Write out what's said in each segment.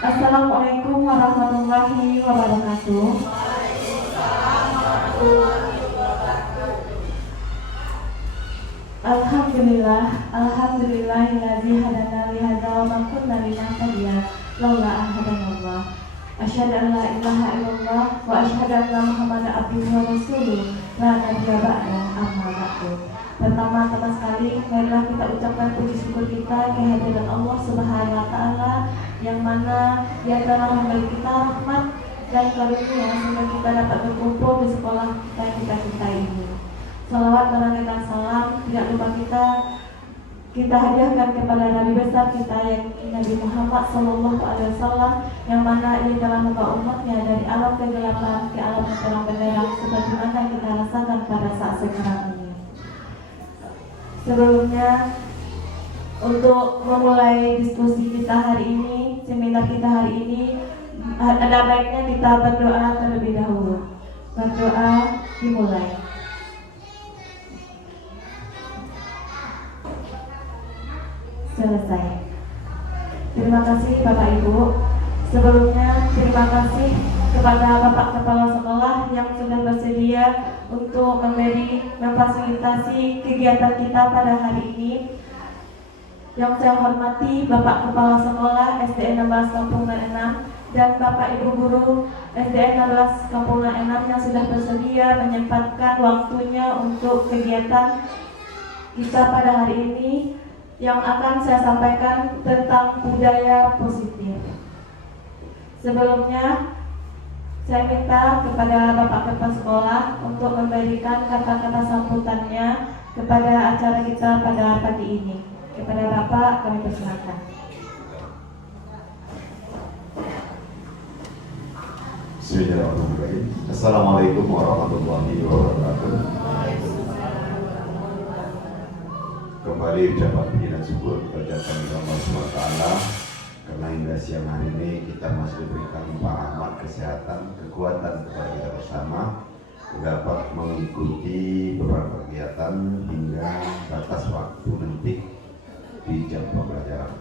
Assalamualaikum warahmatullahi wabarakatuh. Alhamdulillahilladzi hadana li hadza wa ma kunna linahtadiya laula an hadanallah. Asyhadu an la ilaha illallah wa asyhadu anna Muhammadan abduhu wa rasuluh. La nabiyya ba'da, amma ba'du. Pertama sekali, marilah kita ucapkan puji syukur kita kehadiran Allah Subhanahu wa taala yang mana Dia telah memberi kita rahmat dan karunia sehingga kita dapat berkumpul di sekolah kita cintai ini. Salawat dan salam tidak lupa kita hadiahkan kepada Nabi besar kita yang Nabi Muhammad SAW yang mana ini telah membawa umatnya dari alam kegelapan ke alam yang terang benderang seperti mana kita rasakan pada saat sekarang ini. Sebelumnya, untuk memulai diskusi kita hari ini, seminar kita hari ini, ada baiknya kita berdoa terlebih dahulu. Berdoa dimulai. Selesai. Terima kasih Bapak Ibu. Sebelumnya terima kasih kepada Bapak Kepala Sekolah yang sudah bersedia untuk memfasilitasi kegiatan kita pada hari ini. Yang saya hormati Bapak Kepala Sekolah SDN 16 Kampungan 6 dan Bapak Ibu Guru SDN 16 Kampungan 6 yang sudah bersedia menyempatkan waktunya untuk kegiatan kita pada hari ini yang akan saya sampaikan tentang budaya positif. Sebelumnya, saya minta kepada Bapak Kepala Sekolah untuk memberikan kata-kata sambutannya kepada acara kita pada pagi ini. Kepada Bapak, kami persilakan. Bismillahirrahmanirrahim. Assalamualaikum warahmatullahi wabarakatuh. Kembali ucapan puji dan syukur kepada Allah SWT karena hingga siang hari ini kita masih diberikan rahmat, kesehatan, kekuatan kepada kita bersama dapat mengikuti beberapa kegiatan hingga batas waktu nanti di jam pembelajaran.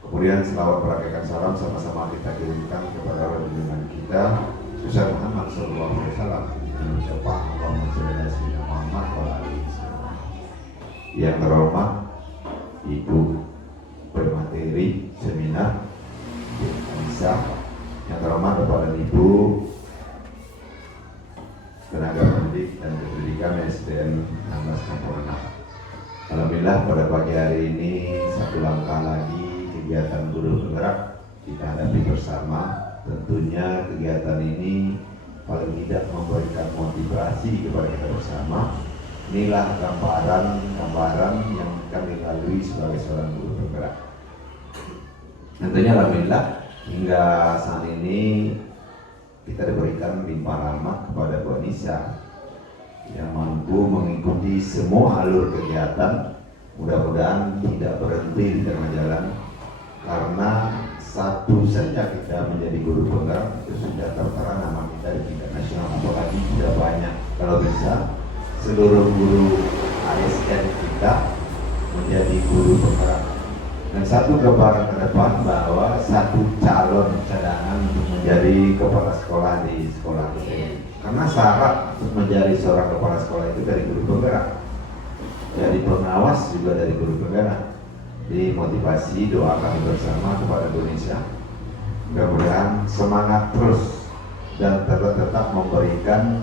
Kemudian selawat berakaikan salam sama-sama kita kirimkan kepada junjungan kita Susah Muhammad SAW dengan ucapan Allahumma shalli ala sayyidina Muhammad wa ala alihi wasallam. Yang terhormat Ibu bermateri seminar Anissa, yang terhormat Bapak dan Ibu tenaga pendidik dan pendidikan SDN 16 Kampungan 6. Alhamdulillah pada pagi hari ini satu langkah lagi kegiatan guru penggerak kita hadapi bersama. Tentunya kegiatan ini paling tidak memberikan motivasi kepada kita bersama. Inilah gambaran yang akan dilalui sebagai seorang guru penggerak. Tentunya alhamdulillah hingga saat ini kita diberikan limpah rahmat kepada Bu Anissa yang mampu mengikuti semua alur kegiatan. Mudah-mudahan tidak berhenti di tengah jalan, karena satu saja kita menjadi guru penggerak itu sudah tertera nama kita di tingkat nasional, apalagi sudah banyak. Kalau bisa seluruh guru ASN kita menjadi guru penggerak. Dan satu gambaran ke depan bahwa satu calon cadangan untuk menjadi kepala sekolah di sekolah ini. Karena syarat untuk menjadi seorang kepala sekolah itu dari guru penggerak, dari pengawas juga dari guru penggerak. Dimotivasi doa kami bersama kepada Indonesia, mudah-mudahan semangat terus dan tetap memberikan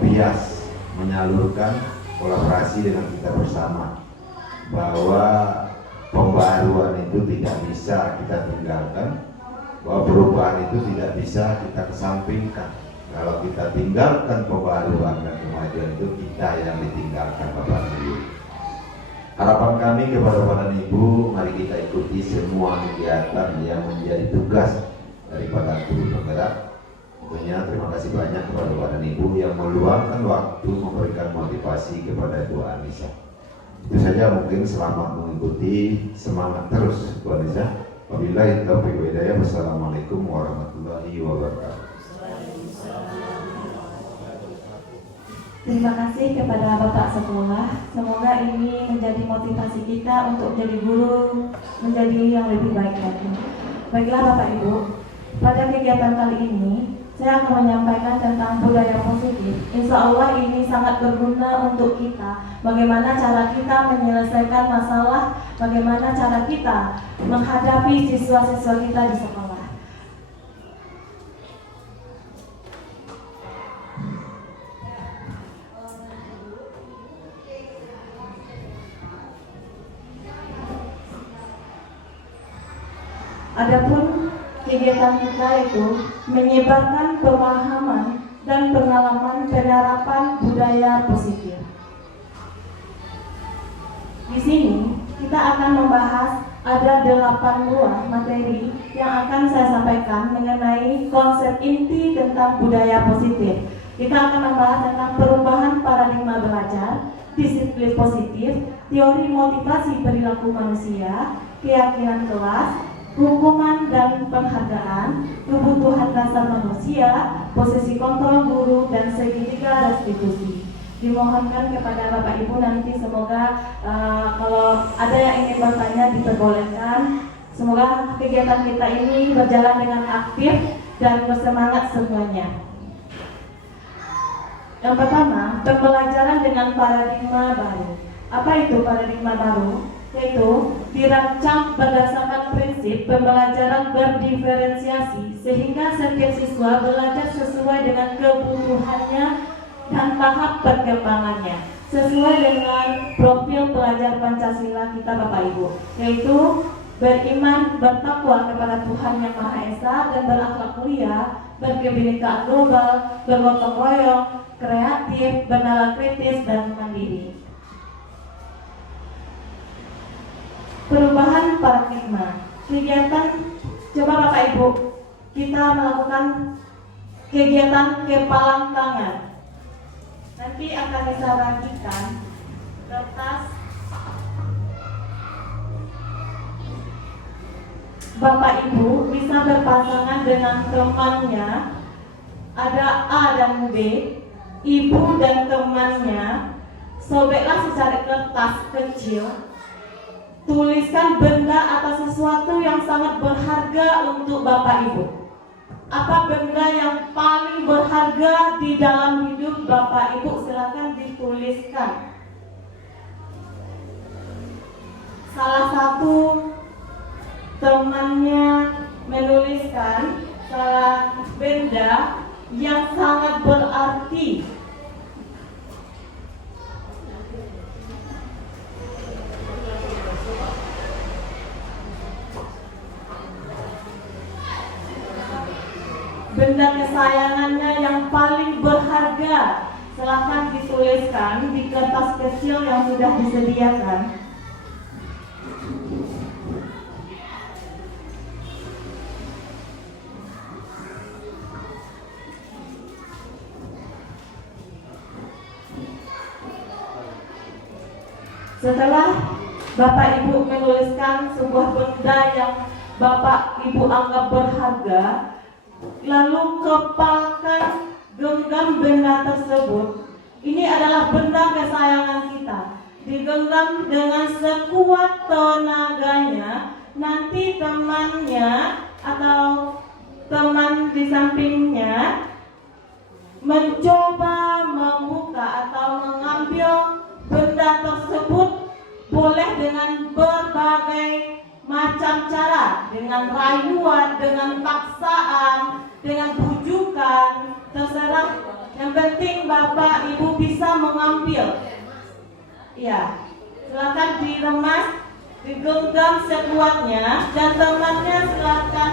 bias, menyalurkan kolaborasi dengan kita bersama, bahwa pembaruan itu tidak bisa kita tinggalkan, bahwa perubahan itu tidak bisa kita kesampingkan. Kalau kita tinggalkan pembaruan dan kemajuan itu, kita yang ditinggalkan Bapak Ibu. Harapan kami kepada Bapak dan Ibu, mari kita ikuti semua kegiatan yang menjadi tugas daripada guru penggerak. Tentunya terima kasih banyak kepada Bapak dan Ibu yang meluangkan waktu memberikan motivasi kepada Bu Anissa. Itu saja, mungkin selamat mengikuti, semangat terus Bu Anissa. Wabillahi taufiq wal hidayah. Wassalamualaikum warahmatullahi wabarakatuh. Terima kasih kepada Bapak Sekolah. Semoga ini menjadi motivasi kita untuk menjadi guru, menjadi yang lebih baik lagi. Baiklah Bapak Ibu, pada kegiatan kali ini saya akan menyampaikan tentang budaya positif. Insya Allah ini sangat berguna untuk kita. Bagaimana cara kita menyelesaikan masalah, bagaimana cara kita menghadapi siswa-siswa kita di sekolah. Adapun kegiatan kita itu menyebarkan pemahaman dan pengalaman penerapan budaya positif. Di sini kita akan membahas ada 8 buah materi yang akan saya sampaikan mengenai konsep inti tentang budaya positif. Kita akan membahas tentang perubahan paradigma belajar, disiplin positif, teori motivasi perilaku manusia, keyakinan kelas, hukuman dan penghargaan, kebutuhan dasar manusia, posisi kontrol guru, dan segitiga restitusi. Dimohonkan kepada Bapak Ibu nanti semoga kalau ada yang ingin bertanya diperbolehkan. Semoga kegiatan kita ini berjalan dengan aktif dan bersemangat semuanya. Yang pertama, pembelajaran dengan paradigma baru. Apa itu paradigma baru? Yaitu dirancang berdasarkan prinsip pembelajaran berdiferensiasi sehingga setiap siswa belajar sesuai dengan kebutuhannya dan tahap perkembangannya sesuai dengan profil pelajar Pancasila kita Bapak Ibu, yaitu beriman, bertakwa kepada Tuhan Yang Maha Esa dan berakhlak mulia, berkebinekaan global, bergotong royong, kreatif, bernalar kritis dan mandiri. Perubahan paradigma. Kegiatan, coba Bapak Ibu, kita melakukan kegiatan kepalang tangan. Nanti akan bisa bagikan kertas. Bapak Ibu bisa berpasangan dengan temannya. Ada A dan B, Ibu dan temannya. Sobeklah secara kertas kecil. Tuliskan benda atau sesuatu yang sangat berharga untuk Bapak Ibu. Apa benda yang paling berharga di dalam hidup Bapak Ibu? Silakan dituliskan. Salah satu temannya menuliskan salah benda yang sangat berarti. Benda kesayangannya yang paling berharga. Silahkan dituliskan di kertas kecil yang sudah disediakan. Setelah Bapak Ibu menuliskan sebuah benda yang Bapak Ibu anggap berharga, lalu kepalkan genggam benda tersebut. Ini adalah benda kesayangan kita. Digenggam dengan sekuat tenaganya. Nanti temannya atau teman di sampingnya mencoba membuka atau mengambil benda tersebut, boleh dengan berbagai macam cara, dengan rayuan, dengan paksaan, dengan bujukan, terserah. Yang penting Bapak Ibu bisa mengambil. Ya, silakan diremas, digenggam sekuatnya, dan temannya silakan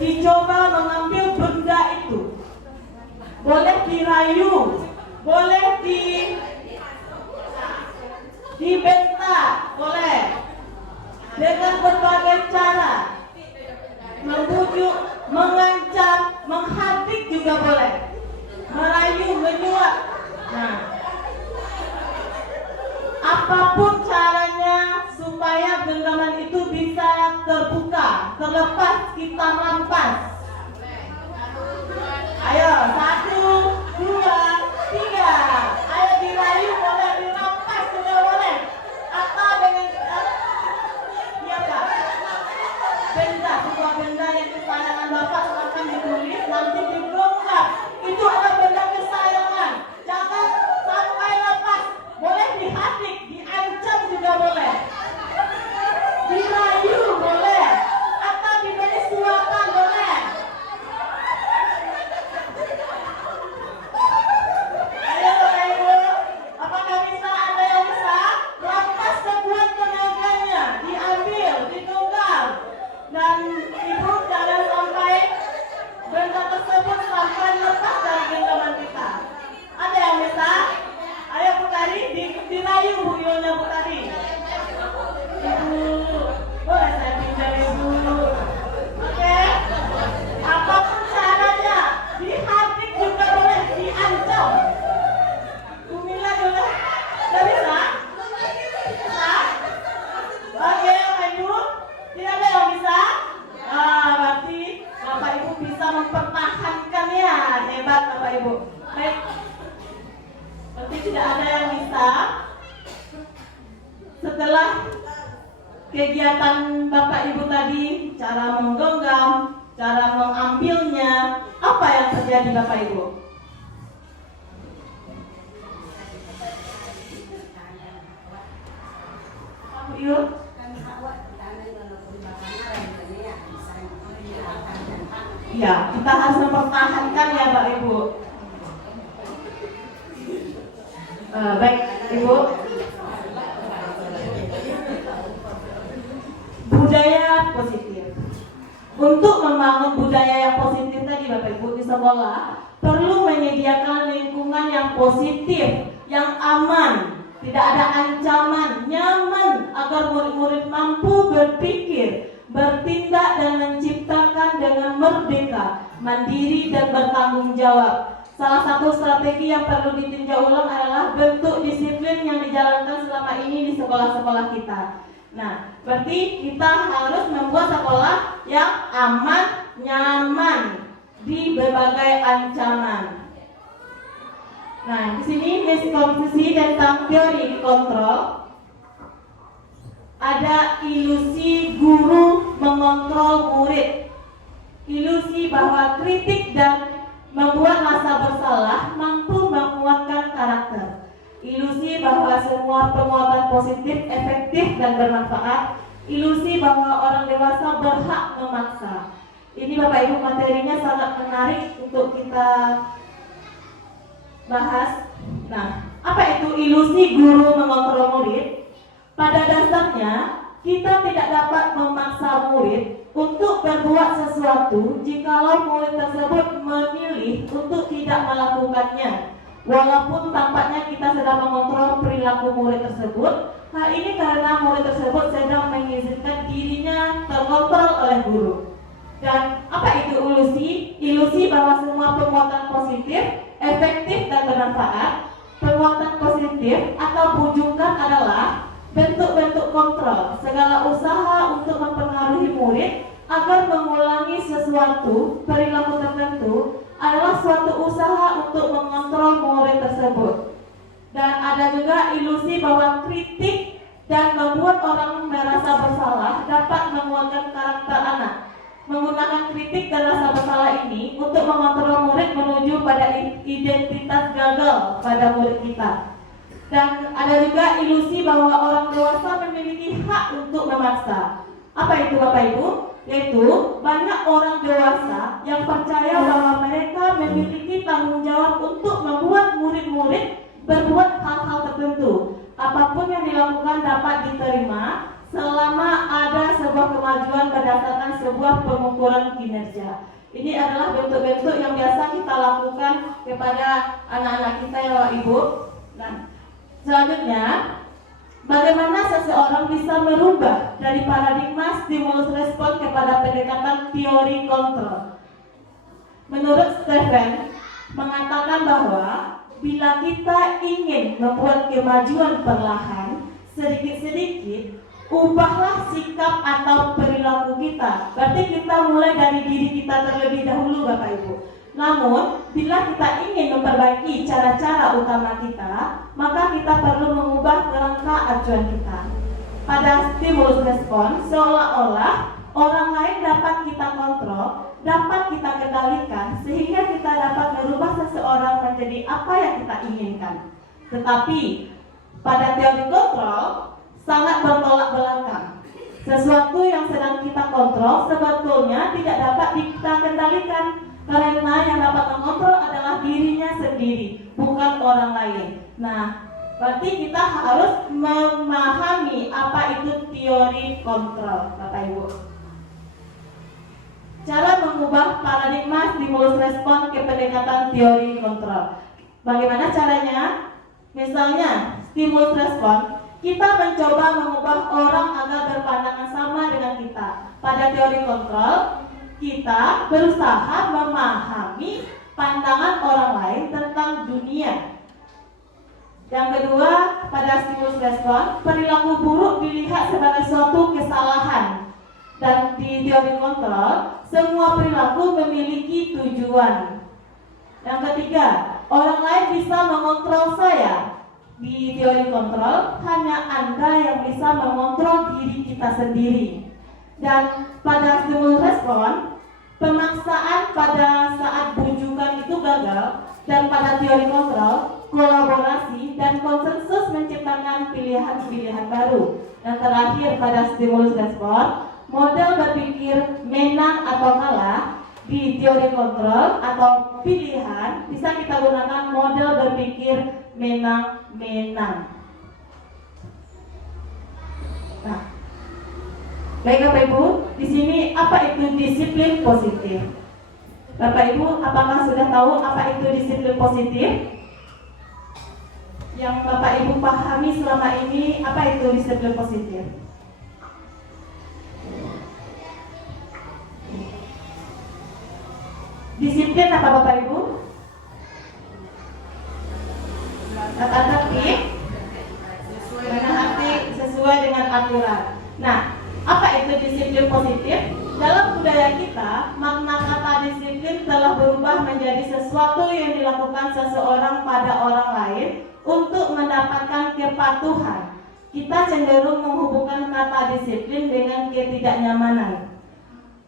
dicoba mengambil benda itu. Boleh dirayu, boleh dibentak, boleh. Dengan berbagai cara, membujuk, mengancam, menghardik juga boleh, merayu, menyuap. Nah, apapun caranya supaya genggaman itu bisa terbuka, terlepas, kita rampas. Ayo, 1, 2, 3, ayo. kegiatan Bapak Ibu tadi, cara menggenggam, cara mengambilnya, apa yang terjadi Bapak Ibu? Yuk. Ya, kita harus mempertahankan ya Bapak Ibu. Baik Ibu. Budaya positif. Untuk membangun budaya yang positif tadi Bapak Ibu di sekolah perlu menyediakan lingkungan yang positif, yang aman, tidak ada ancaman, nyaman agar murid-murid mampu berpikir, bertindak dan menciptakan dengan merdeka, mandiri dan bertanggung jawab. Salah satu strategi yang perlu ditinjau ulang adalah bentuk disiplin yang dijalankan selama ini di sekolah-sekolah kita. Nah, berarti kita harus membuat sekolah yang aman, nyaman di berbagai ancaman. Nah, di sini miskonsepsi tentang teori kontrol. Ada ilusi guru mengontrol murid. Ilusi bahwa kritik dan membuat rasa bersalah mampu menguatkan karakter. Ilusi bahwa semua penguatan positif efektif dan bermanfaat. Ilusi bahwa orang dewasa berhak memaksa. Ini Bapak Ibu materinya sangat menarik untuk kita bahas. Nah, apa itu ilusi guru mengontrol murid? Pada dasarnya kita tidak dapat memaksa murid untuk berbuat sesuatu jikalau murid tersebut memilih untuk tidak melakukannya. Walaupun tampaknya kita sedang mengontrol perilaku murid tersebut, hal ini karena murid tersebut sedang mengizinkan dirinya terkontrol oleh guru. Dan apa itu ilusi? Ilusi bahwa semua penguatan positif, efektif dan bermanfaat. Penguatan positif atau bujukan adalah bentuk-bentuk kontrol, segala usaha untuk mempengaruhi murid agar mengulangi sesuatu perilaku tertentu adalah suatu usaha untuk mengontrol murid tersebut. Dan ada juga ilusi bahwa kritik dan membuat orang merasa bersalah dapat menguatkan karakter anak. Menggunakan kritik dan rasa bersalah ini untuk mengontrol murid menuju pada identitas gagal pada murid kita. Dan ada juga ilusi bahwa orang dewasa memiliki hak untuk memaksa. Apa itu Bapak Ibu? Yaitu banyak orang dewasa yang percaya bahwa mereka memiliki tanggung jawab untuk membuat murid-murid berbuat hal-hal tertentu. Apapun yang dilakukan dapat diterima selama ada sebuah kemajuan berdasarkan sebuah pengukuran kinerja. Ini adalah bentuk-bentuk yang biasa kita lakukan kepada anak-anak kita ya Bapak Ibu. Nah, selanjutnya, bagaimana seseorang bisa merubah dari paradigma stimulus respon kepada pendekatan teori kontrol? Menurut Stephen mengatakan bahwa bila kita ingin membuat kemajuan perlahan, sedikit-sedikit, ubahlah sikap atau perilaku kita. Berarti kita mulai dari diri kita terlebih dahulu Bapak Ibu. Namun, bila kita ingin memperbaiki cara-cara utama kita, maka kita perlu mengubah kerangka acuan kita. Pada stimulus respon, seolah-olah orang lain dapat kita kontrol, dapat kita kendalikan, sehingga kita dapat merubah seseorang menjadi apa yang kita inginkan. Tetapi, pada teori kontrol, sangat bertolak belakang. Sesuatu yang sedang kita kontrol sebetulnya tidak dapat kita kendalikan, karena yang dapat mengontrol adalah dirinya sendiri, bukan orang lain. Nah, berarti kita harus memahami apa itu teori kontrol, Bapak Ibu. Cara mengubah paradigma stimulus respon ke pendekatan teori kontrol. Bagaimana caranya? Misalnya, stimulus respon, kita mencoba mengubah orang agar berpandangan sama dengan kita. Pada teori kontrol, kita berusaha memahami pandangan orang lain tentang dunia. Yang kedua, pada stimulus respon, perilaku buruk dilihat sebagai suatu kesalahan. Dan di teori kontrol, semua perilaku memiliki tujuan. Yang ketiga, orang lain bisa mengontrol saya. di teori kontrol, hanya Anda yang bisa mengontrol diri kita sendiri. Dan pada stimulus respon, pemaksaan pada saat bujukan itu gagal, dan pada teori kontrol, kolaborasi dan konsensus menciptakan pilihan-pilihan baru. Dan terakhir pada stimulus respon, model berpikir menang atau kalah di teori kontrol atau pilihan bisa kita gunakan model berpikir menang-menang. Nah, baik Bapak Ibu, di sini apa itu disiplin positif? Bapak Ibu, apakah sudah tahu apa itu disiplin positif? Yang Bapak Ibu pahami selama ini, apa itu disiplin positif? Disiplin apa Bapak Ibu? Tata tertib, menghati sesuai dengan aturan. Nah, apa itu disiplin positif? Dalam budaya kita, makna kata disiplin telah berubah menjadi sesuatu yang dilakukan seseorang pada orang lain untuk mendapatkan kepatuhan. Kita cenderung menghubungkan kata disiplin dengan ketidaknyamanan.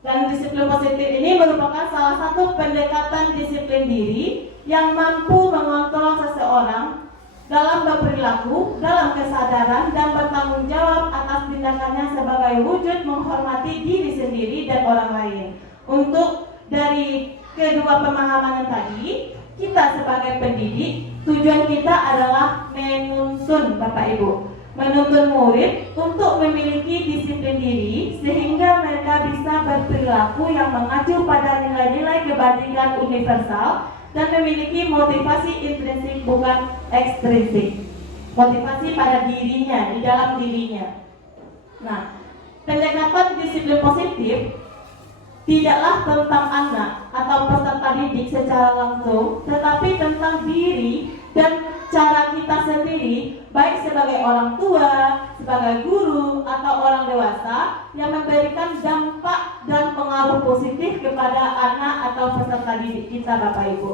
Dan disiplin positif ini merupakan salah satu pendekatan disiplin diri yang mampu mengontrol seseorang dalam berperilaku, dalam kesadaran, dan bertanggung jawab atas tindakannya sebagai wujud menghormati diri sendiri dan orang lain. Untuk dari kedua pemahaman yang tadi, kita sebagai pendidik, tujuan kita adalah menuntun Bapak Ibu, menuntun murid untuk memiliki disiplin diri sehingga mereka bisa berperilaku yang mengacu pada nilai-nilai kebajikan universal dan memiliki motivasi intrinsik bukan ekstrinsik, motivasi pada dirinya, di dalam dirinya. Nah, pendekatan disiplin positif tidaklah tentang anak atau peserta didik secara langsung, tetapi tentang diri dan cara kita sendiri, baik sebagai orang tua, sebagai guru, atau orang dewasa yang memberikan dampak dan pengaruh positif kepada anak atau peserta didik kita Bapak Ibu.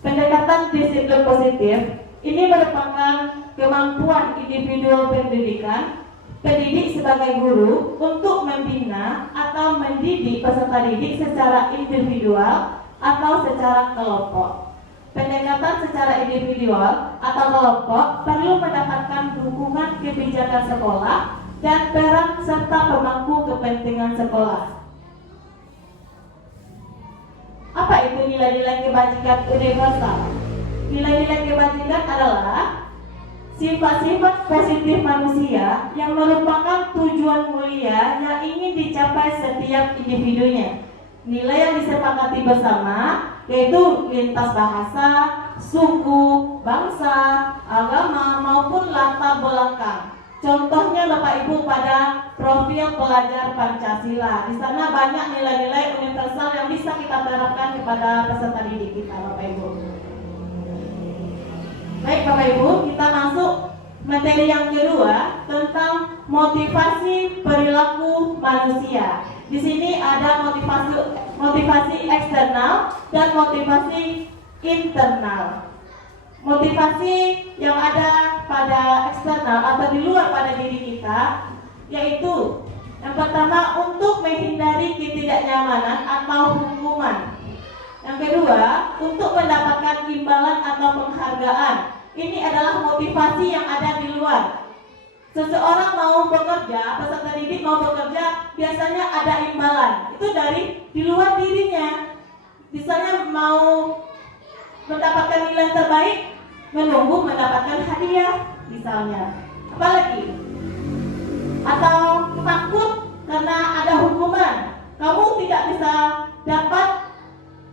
Pendekatan disiplin positif ini merupakan kemampuan individual pendidikan, pendidik sebagai guru untuk membina atau mendidik peserta didik secara individual atau secara kelompok. Pendekatan secara individual atau kelompok perlu mendapatkan dukungan kebijakan sekolah dan peran serta pemangku kepentingan sekolah. Apa itu nilai-nilai kebajikan universal? Nilai-nilai kebajikan adalah sifat-sifat positif manusia yang merupakan tujuan mulia yang ingin dicapai setiap individunya. Nilai yang disepakati bersama yaitu lintas bahasa, suku, bangsa, agama maupun latar belakang. Contohnya Bapak Ibu pada profil pelajar Pancasila. Di sana banyak nilai-nilai universal yang bisa kita terapkan kepada peserta didik kita Bapak Ibu. Baik Bapak Ibu, kita masuk materi yang kedua tentang motivasi perilaku manusia. Di sini ada motivasi eksternal dan motivasi internal. Motivasi yang ada pada eksternal atau di luar pada diri kita yaitu yang pertama untuk menghindari ketidaknyamanan atau hukuman. Yang kedua, untuk mendapatkan imbalan atau penghargaan. Ini adalah motivasi yang ada di luar. Seseorang mau bekerja, peserta didik mau bekerja, biasanya ada imbalan. Itu dari di luar dirinya. Misalnya mau mendapatkan nilai terbaik, menunggu mendapatkan hadiah, misalnya. Apalagi? Atau takut karena ada hukuman. Kamu tidak bisa dapat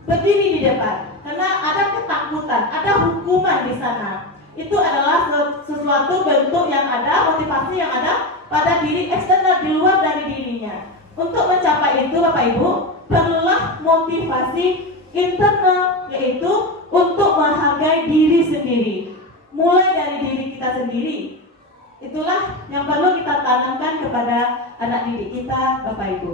berdiri di depan karena ada ketakutan, ada hukuman di sana. Itu adalah sesuatu bentuk yang ada, motivasi yang ada pada diri eksternal di luar dari dirinya. Untuk mencapai itu Bapak Ibu, perlulah motivasi internal, yaitu untuk menghargai diri sendiri. Mulai dari diri kita sendiri. Itulah yang perlu kita tanamkan kepada anak didik kita Bapak Ibu.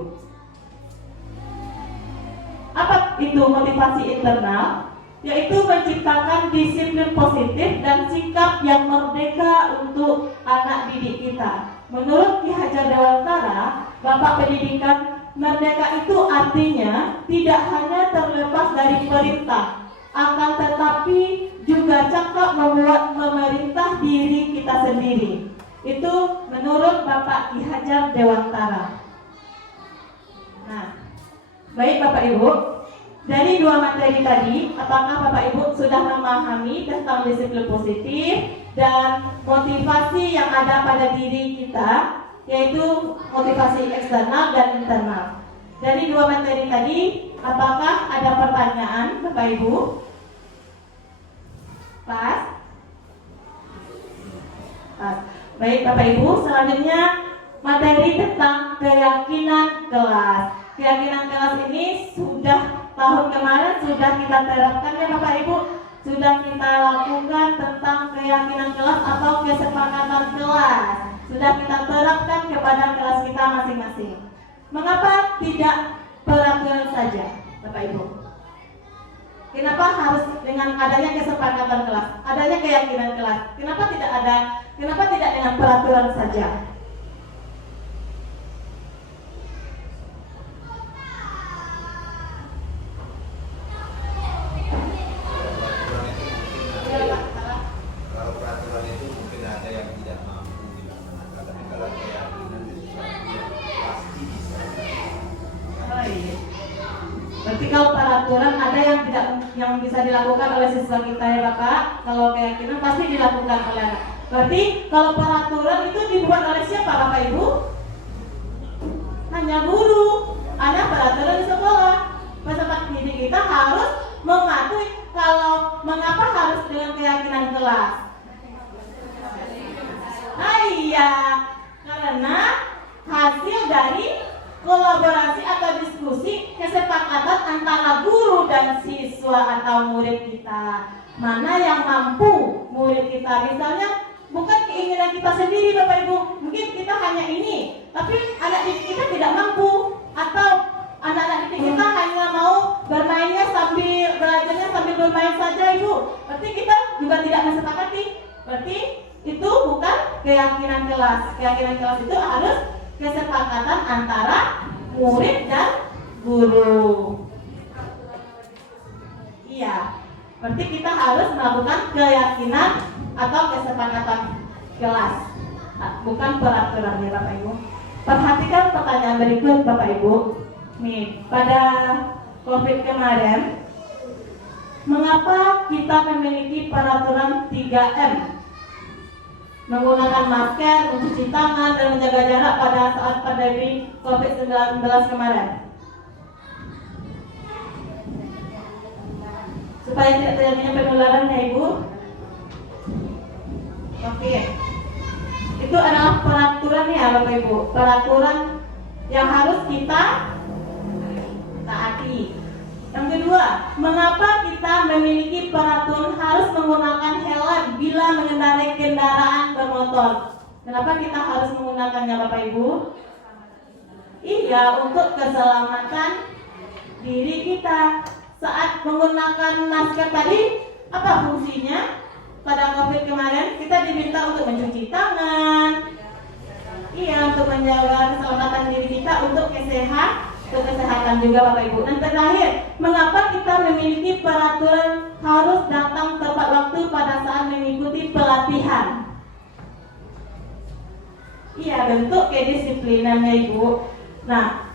Apa itu motivasi internal? yaitu menciptakan disiplin positif dan sikap yang merdeka untuk anak didik kita. Menurut Ki Hajar Dewantara, Bapak Pendidikan, merdeka itu artinya tidak hanya terlepas dari perintah, akan tetapi juga cakap membuat memerintah diri kita sendiri. Itu menurut Bapak Ki Hajar Dewantara. Nah, baik Bapak Ibu, dari dua materi tadi, apakah Bapak Ibu sudah memahami tentang disiplin positif dan motivasi yang ada pada diri kita, yaitu motivasi eksternal dan internal? Dari dua materi tadi, apakah ada pertanyaan Bapak Ibu? Pas? Pas. Baik Bapak Ibu, selanjutnya materi tentang keyakinan kelas. Keyakinan kelas ini sudah tahun kemarin sudah kita terapkan ya Bapak Ibu. Sudah kita lakukan tentang keyakinan kelas atau kesepakatan kelas. Sudah kita terapkan kepada kelas kita masing-masing. Mengapa tidak peraturan saja Bapak Ibu? Kenapa harus dengan adanya kesepakatan kelas, adanya keyakinan kelas? Kenapa tidak dengan peraturan saja? Kalau peraturan itu mungkin ada yang tidak mampu dilaksanakan, tapi kalau keyakinan itu sesuatu yang pasti bisa. Oh iya. Berarti kalau peraturan ada yang bisa dilakukan oleh siswa kita ya Bapak. Kalau keyakinan pasti dilakukan oleh anak. Berarti kalau peraturan itu dibuat oleh siapa Bapak Ibu? Hanya guru. Ada peraturan di sekolah. Peserta didik kita harus mematuhi. Kalau mengapa harus dengan keyakinan kelas? Nah iya, karena hasil dari kolaborasi atau diskusi kesepakatan antara guru dan siswa atau murid kita. Mana yang mampu murid kita? Misalnya bukan keinginan kita sendiri Bapak Ibu. Mungkin kita hanya ini, tapi anak didik kita tidak mampu. Atau anak-anak didik kita hanya mau bermainnya sambil belajarnya sambil bermain saja Ibu. Berarti kita juga tidak mensepakati. Berarti itu bukan keyakinan kelas. Keyakinan kelas itu harus kesepakatan antara murid dan guru. Iya, berarti kita harus melakukan keyakinan atau kesepakatan kelas, bukan peraturan ya Bapak Ibu. Perhatikan pertanyaan berikut Bapak Ibu. Nih, pada COVID kemarin, mengapa kita memiliki peraturan 3M? Menggunakan masker, mencuci tangan, dan menjaga jarak pada saat pandemi COVID-19 kemarin. Supaya tidak terjadinya penularan ya Ibu. Oke. Itu adalah peraturan ya Bapak Ibu. Peraturan yang harus kita taati. Yang kedua, mengapa kita memiliki peraturan harus menggunakan helm bila mengendarai kendaraan bermotor? Kenapa kita harus menggunakannya Bapak Ibu? Iya, untuk keselamatan diri kita. Saat menggunakan masker tadi, apa fungsinya? Pada COVID kemarin, kita diminta untuk mencuci tangan. Iya, untuk menjaga keselamatan diri kita, untuk kesehatan juga Bapak Ibu. Dan terakhir, mengapa kita memiliki peraturan harus datang tepat waktu pada saat mengikuti pelatihan? Iya, bentuk kedisiplinannya Ibu. Nah,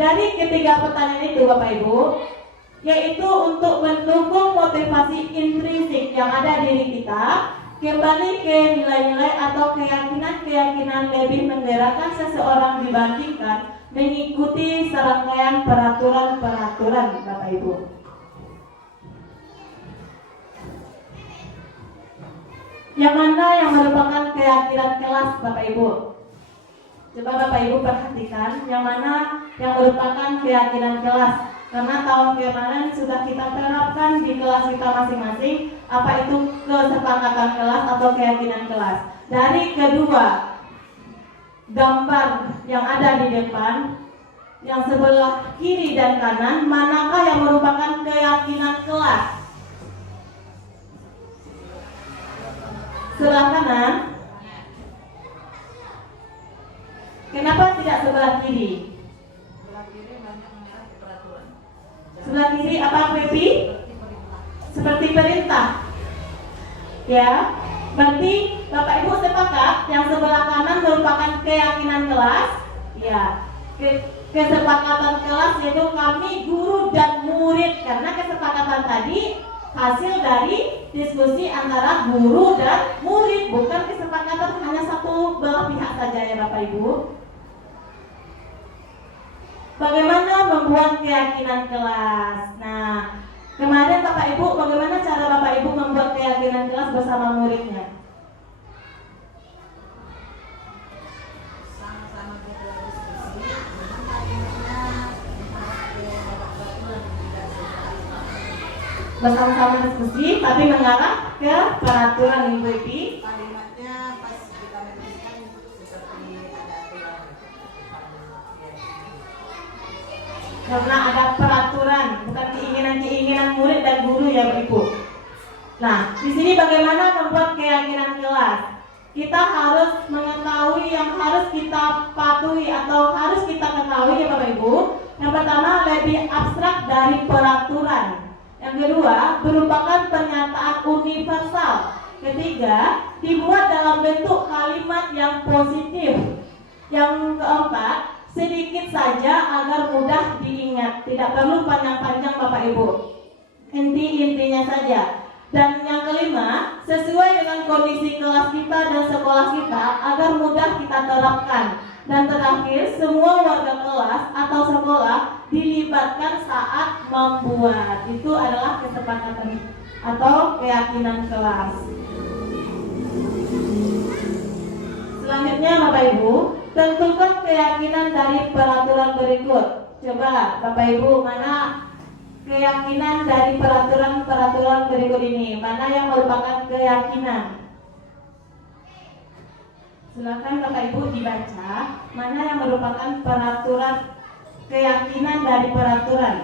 dari ketiga pertanyaan itu Bapak Ibu, yaitu untuk mendukung motivasi intrinsik yang ada di diri kita, kembali ke nilai-nilai atau keyakinan-keyakinan lebih menggerakkan seseorang dibandingkan mengikuti serangkaian peraturan-peraturan Bapak Ibu. Yang mana yang merupakan keyakinan kelas Bapak Ibu? Coba Bapak Ibu perhatikan yang mana yang merupakan keyakinan kelas. Karena tahun kemarin sudah kita terapkan di kelas kita masing-masing apa itu kesepakatan kelas atau keyakinan kelas. Dari kedua gambar yang ada di depan, yang sebelah kiri dan kanan, manakah yang merupakan keyakinan kelas? Sebelah kanan. Kenapa tidak sebelah kiri? Sebelah kiri apa, Pepi? Seperti perintah. Ya, berarti Bapak Ibu sepakat yang sebelah kanan merupakan keyakinan kelas. Ya, kesepakatan kelas yaitu kami guru dan murid, karena kesepakatan tadi hasil dari diskusi antara guru dan murid, bukan kesepakatan hanya satu belah pihak saja ya Bapak Ibu. Bagaimana membuat keyakinan kelas? Nah, kemarin Bapak Ibu, bagaimana cara Bapak Ibu membuat keyakinan kelas bersama muridnya? Bersama-sama diskusi, tapi mengarah ke peraturan Ibu Ipi. Kalimatnya pas kita menuliskan seperti ada aturan. Karena ada peraturan, bukan keinginan-keinginan murid dan guru ya Ibu. Nah, di sini bagaimana membuat keyakinan kelas? Kita harus mengetahui yang harus kita patuhi atau harus kita ketahui ya Bapak Ibu. Yang pertama, lebih abstrak dari peraturan. Yang kedua, merupakan pernyataan universal. Ketiga, dibuat dalam bentuk kalimat yang positif. Yang keempat, sedikit saja agar mudah diingat. Tidak perlu panjang-panjang Bapak Ibu. Inti-intinya saja. Dan yang kelima, sesuai dengan kondisi kelas kita dan sekolah kita agar mudah kita terapkan. Dan terakhir, semua warga kelas atau sekolah dilibatkan saat membuat. Itu adalah kesepakatan atau keyakinan kelas. Selanjutnya Bapak Ibu, tentukan keyakinan dari peraturan berikut. Coba Bapak Ibu, mana keyakinan dari peraturan-peraturan berikut ini? Mana yang merupakan keyakinan? Silakan Bapak Ibu dibaca mana yang merupakan peraturan, keyakinan dari peraturan.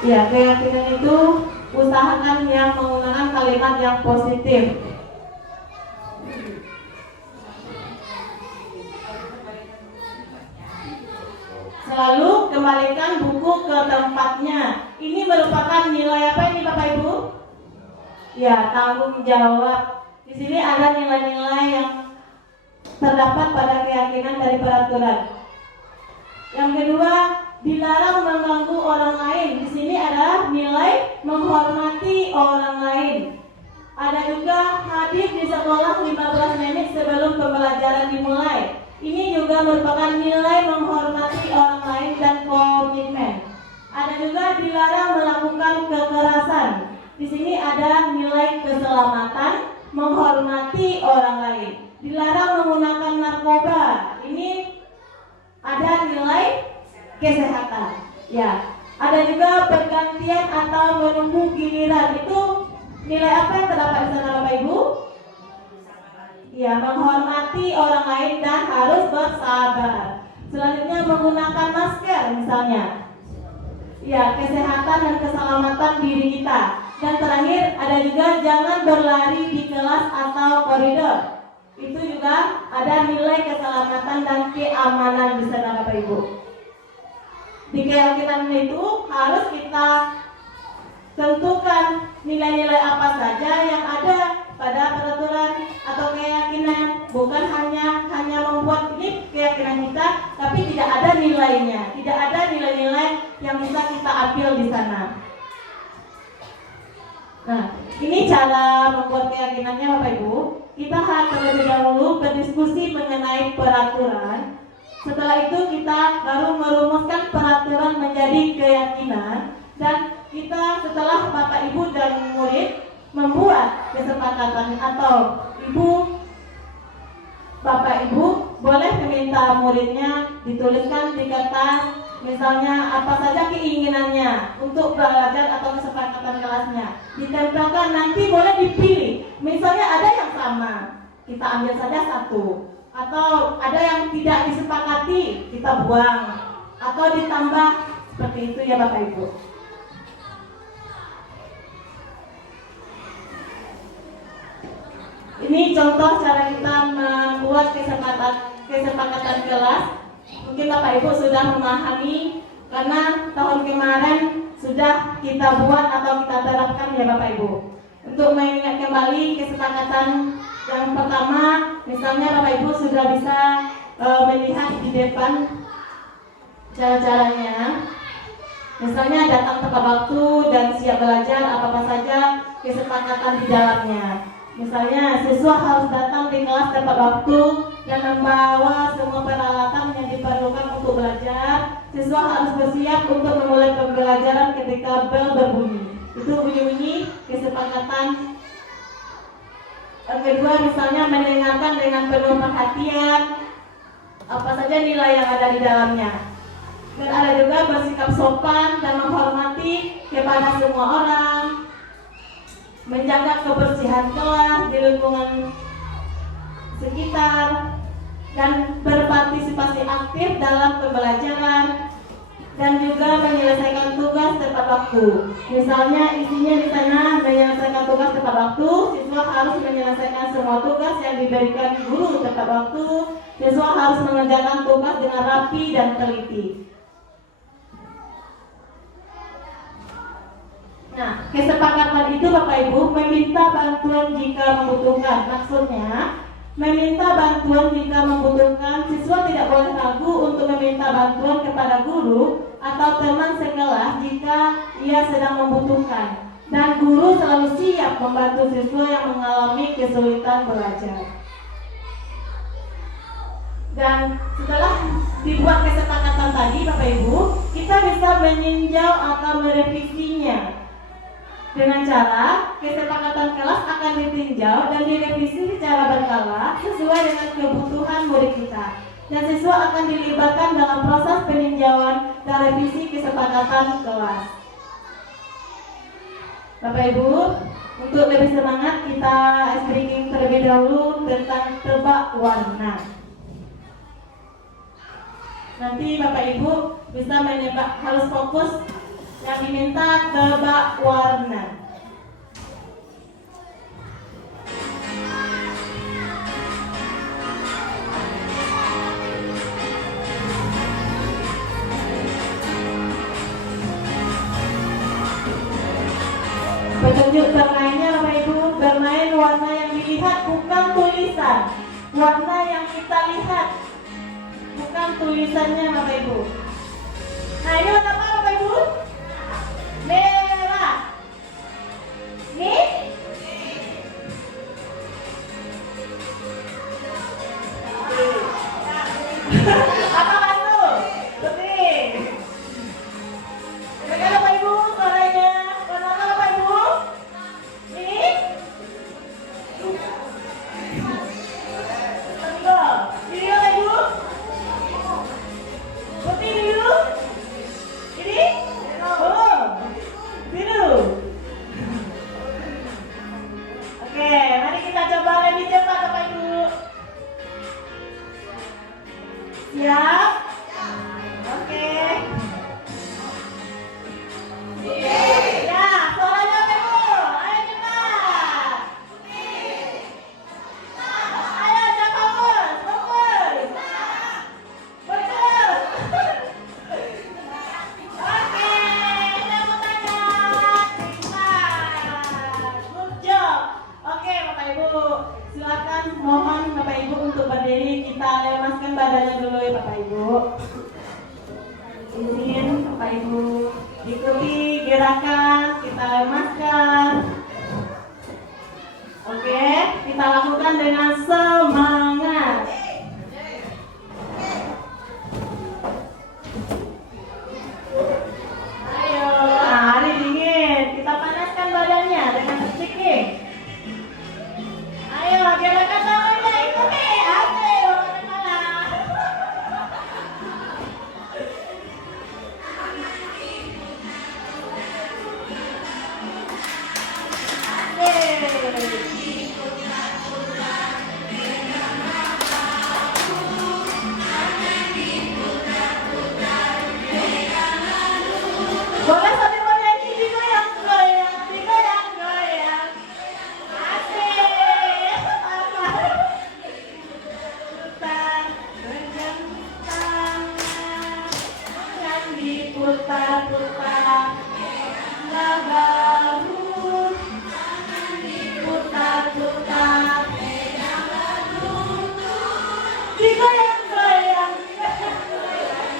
Ya, keyakinan itu usahakan yang menggunakan kalimat yang positif. Selalu kembalikan buku ke tempatnya. Ini merupakan nilai apa ini Bapak Ibu? Ya, tanggung jawab. Di sini ada nilai-nilai yang terdapat pada keyakinan dari peraturan. Yang kedua, dilarang mengganggu orang lain. Di sini ada nilai menghormati orang lain. Ada juga hadir di sekolah 15 menit sebelum pembelajaran dimulai. Ini juga merupakan nilai menghormati orang lain dan komitmen. Ada juga dilarang melakukan kekerasan. Di sini ada nilai keselamatan, menghormati orang lain. Dilarang menggunakan narkoba. Ini ada nilai kesehatan. Ya, ada juga pergantian atau menunggu giliran. Itu nilai apa yang terdapat di sana Bapak Ibu? Ya, menghormati orang lain dan harus bersabar. Selanjutnya menggunakan masker misalnya. Ya, kesehatan dan keselamatan diri kita. Dan terakhir ada juga jangan berlari di kelas atau koridor. Itu juga ada nilai keselamatan dan keamanan di sana Bapak Ibu. Di keyakinan itu harus kita tentukan nilai-nilai apa saja yang ada pada peraturan atau keyakinan, bukan hanya membuat ini keyakinan kita, tapi tidak ada nilainya, tidak ada nilai-nilai yang bisa kita ambil di sana. Nah, ini cara membuat keyakinannya Bapak Ibu. Kita harus terlebih dahulu berdiskusi mengenai peraturan. Setelah itu kita baru merumuskan peraturan menjadi keyakinan, dan kita setelah Bapak Ibu dan murid membuat kesepakatan atau Bapak Ibu boleh meminta muridnya dituliskan di kertas, misalnya apa saja keinginannya untuk belajar atau kesepakatan kelasnya, ditempelkan. Nanti boleh dipilih, misalnya ada yang sama, kita ambil saja satu, atau ada yang tidak disepakati kita buang atau ditambah, seperti itu ya Bapak Ibu. Ini contoh cara kita membuat kesepakatan kelas. Mungkin Bapak Ibu sudah memahami karena tahun kemarin sudah kita buat atau kita terapkan ya Bapak Ibu. Untuk mengingat kembali kesepakatan yang pertama, misalnya Bapak Ibu sudah bisa melihat di depan cara-caranya. Misalnya datang tepat waktu dan siap belajar apa-apa saja kesepakatan di dalamnya. Misalnya siswa harus datang di kelas tepat waktu dan membawa semua peralatan yang diperlukan untuk belajar. Siswa harus bersiap untuk memulai pembelajaran ketika bel berbunyi. Itu bunyi-bunyi kesepakatan. Yang kedua, misalnya mendengarkan dengan penuh perhatian apa saja nilai yang ada di dalamnya. Dan ada juga bersikap sopan dan menghormati kepada semua orang, menjaga kebersihan kelas di lingkungan sekitar, dan berpartisipasi aktif dalam pembelajaran, dan juga menyelesaikan tugas tepat waktu. Misalnya isinya di sana menyelesaikan tugas tepat waktu, siswa harus menyelesaikan semua tugas yang diberikan guru tepat waktu. Siswa harus mengerjakan tugas dengan rapi dan teliti. Nah, kesepakatan itu Bapak Ibu meminta bantuan jika membutuhkan. Maksudnya, meminta bantuan jika membutuhkan. Siswa tidak boleh ragu untuk meminta bantuan kepada guru atau teman sekelas jika ia sedang membutuhkan. Dan guru selalu siap membantu siswa yang mengalami kesulitan belajar. Dan setelah dibuat kesepakatan tadi Bapak Ibu, kita bisa meninjau atau merevisinya. Dengan cara kesepakatan kelas akan ditinjau dan direvisi secara berkala sesuai dengan kebutuhan murid kita. Dan siswa akan dilibatkan dalam proses peninjauan dan revisi kesepakatan kelas. Bapak Ibu, untuk lebih semangat kita ice breaking terlebih dahulu tentang tebak warna. Nanti Bapak Ibu bisa menebak, harus fokus. Yang diminta tebak warna. Petunjuk bermainnya Bapak Ibu, bermain warna yang dilihat bukan tulisan. Warna yang kita lihat bukan tulisannya Bapak Ibu. Nah, ini warna apa Bapak Ibu? Merah. Ini? Apa masuk? Putih. Bagaimana Bapak Ibu suaranya? Warna apa Bapak Ibu? Ini? Betul. Ini Bapak Ibu? Putih dulu. Ini? Oh. Biru. Oke, mari kita coba lebih cepat Bapak Ibu. Siap? Oke. Ya, suaranya Bapak Ibu. Ayo cepat. Ayo cepat fokus. Fokus. Fokus. Oke, tepuk tangan. Good job. Oke, Bapak Ibu, silakan mohon Bapak Ibu untuk berdiri. Kita lemaskan badannya dulu ya Bapak Ibu. Izin Bapak Ibu ikuti gerakan, kita lemaskan. Oke, kita lakukan dengan semangat. Ayo, nah, hari dingin, kita panaskan badannya dengan stiking. Ayo, gerakan tangannya ikuti. Ayo, mana-mana. Oke. diputar-putar, peganglah bahu, diputar-putar, peganglah lutut, digoyang-goyang,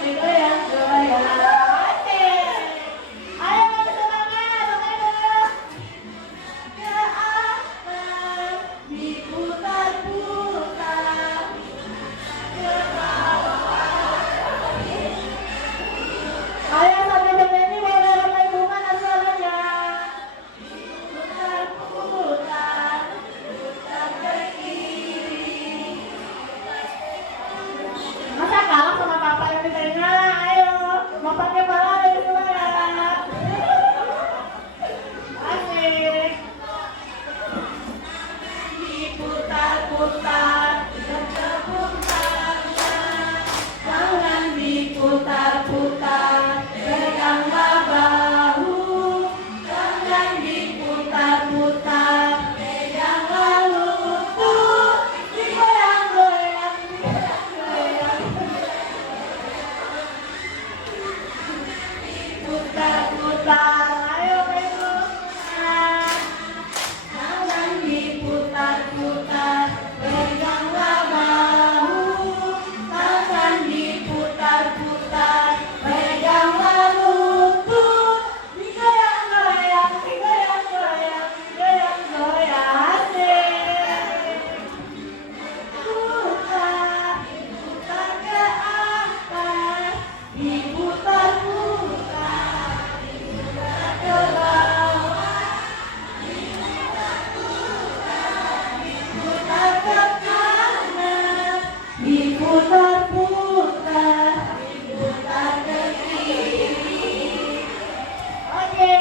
digoyang-goyang. Oke, ayo semangat, semangat. Ke atas, diputar-putar, ke bawah. Ayo sambil bernyanyi boleh Bapak Ibu mana suaranya? Putar-putar, putar ke kiri. Masa kalah sama Papa yang ditanya? Ayo, mau pakai bala dari semangat. Asik. Diputar-putar, berputar, tangan diputar-putar, peganglah bahu, tangan diputar-putar, peganglah lutut, digoyang-goyang, digoyang-goyang, diputar-putar. Ayo Ibu, tangan diputar-putar, peganglah bahu, tangan diputar-putar, peganglah lutut, digoyang-goyang, digoyang-goyang, digoyang-goyang. Asik. Putar, putar ke atas, diputar-putar, diputar ke bawah, diputar ke kanan, diputar-putar, diputar ke kiri. Oke.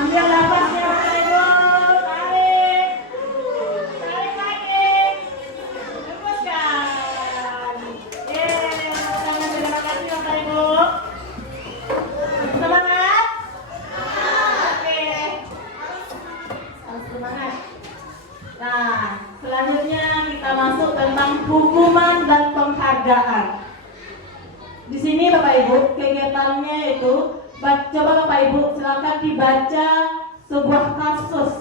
Ambil nafasnya Bapak Ibu, tarik, tarik lagi, hembuskan. Terima kasih Bapak Ibu. Semangat. Oke. Harus semangat. Nah, selanjutnya kita masuk tentang hukuman dan penghargaan. Di sini Bapak Ibu, kegiatannya itu coba Bapak Ibu silakan dibaca sebuah kasus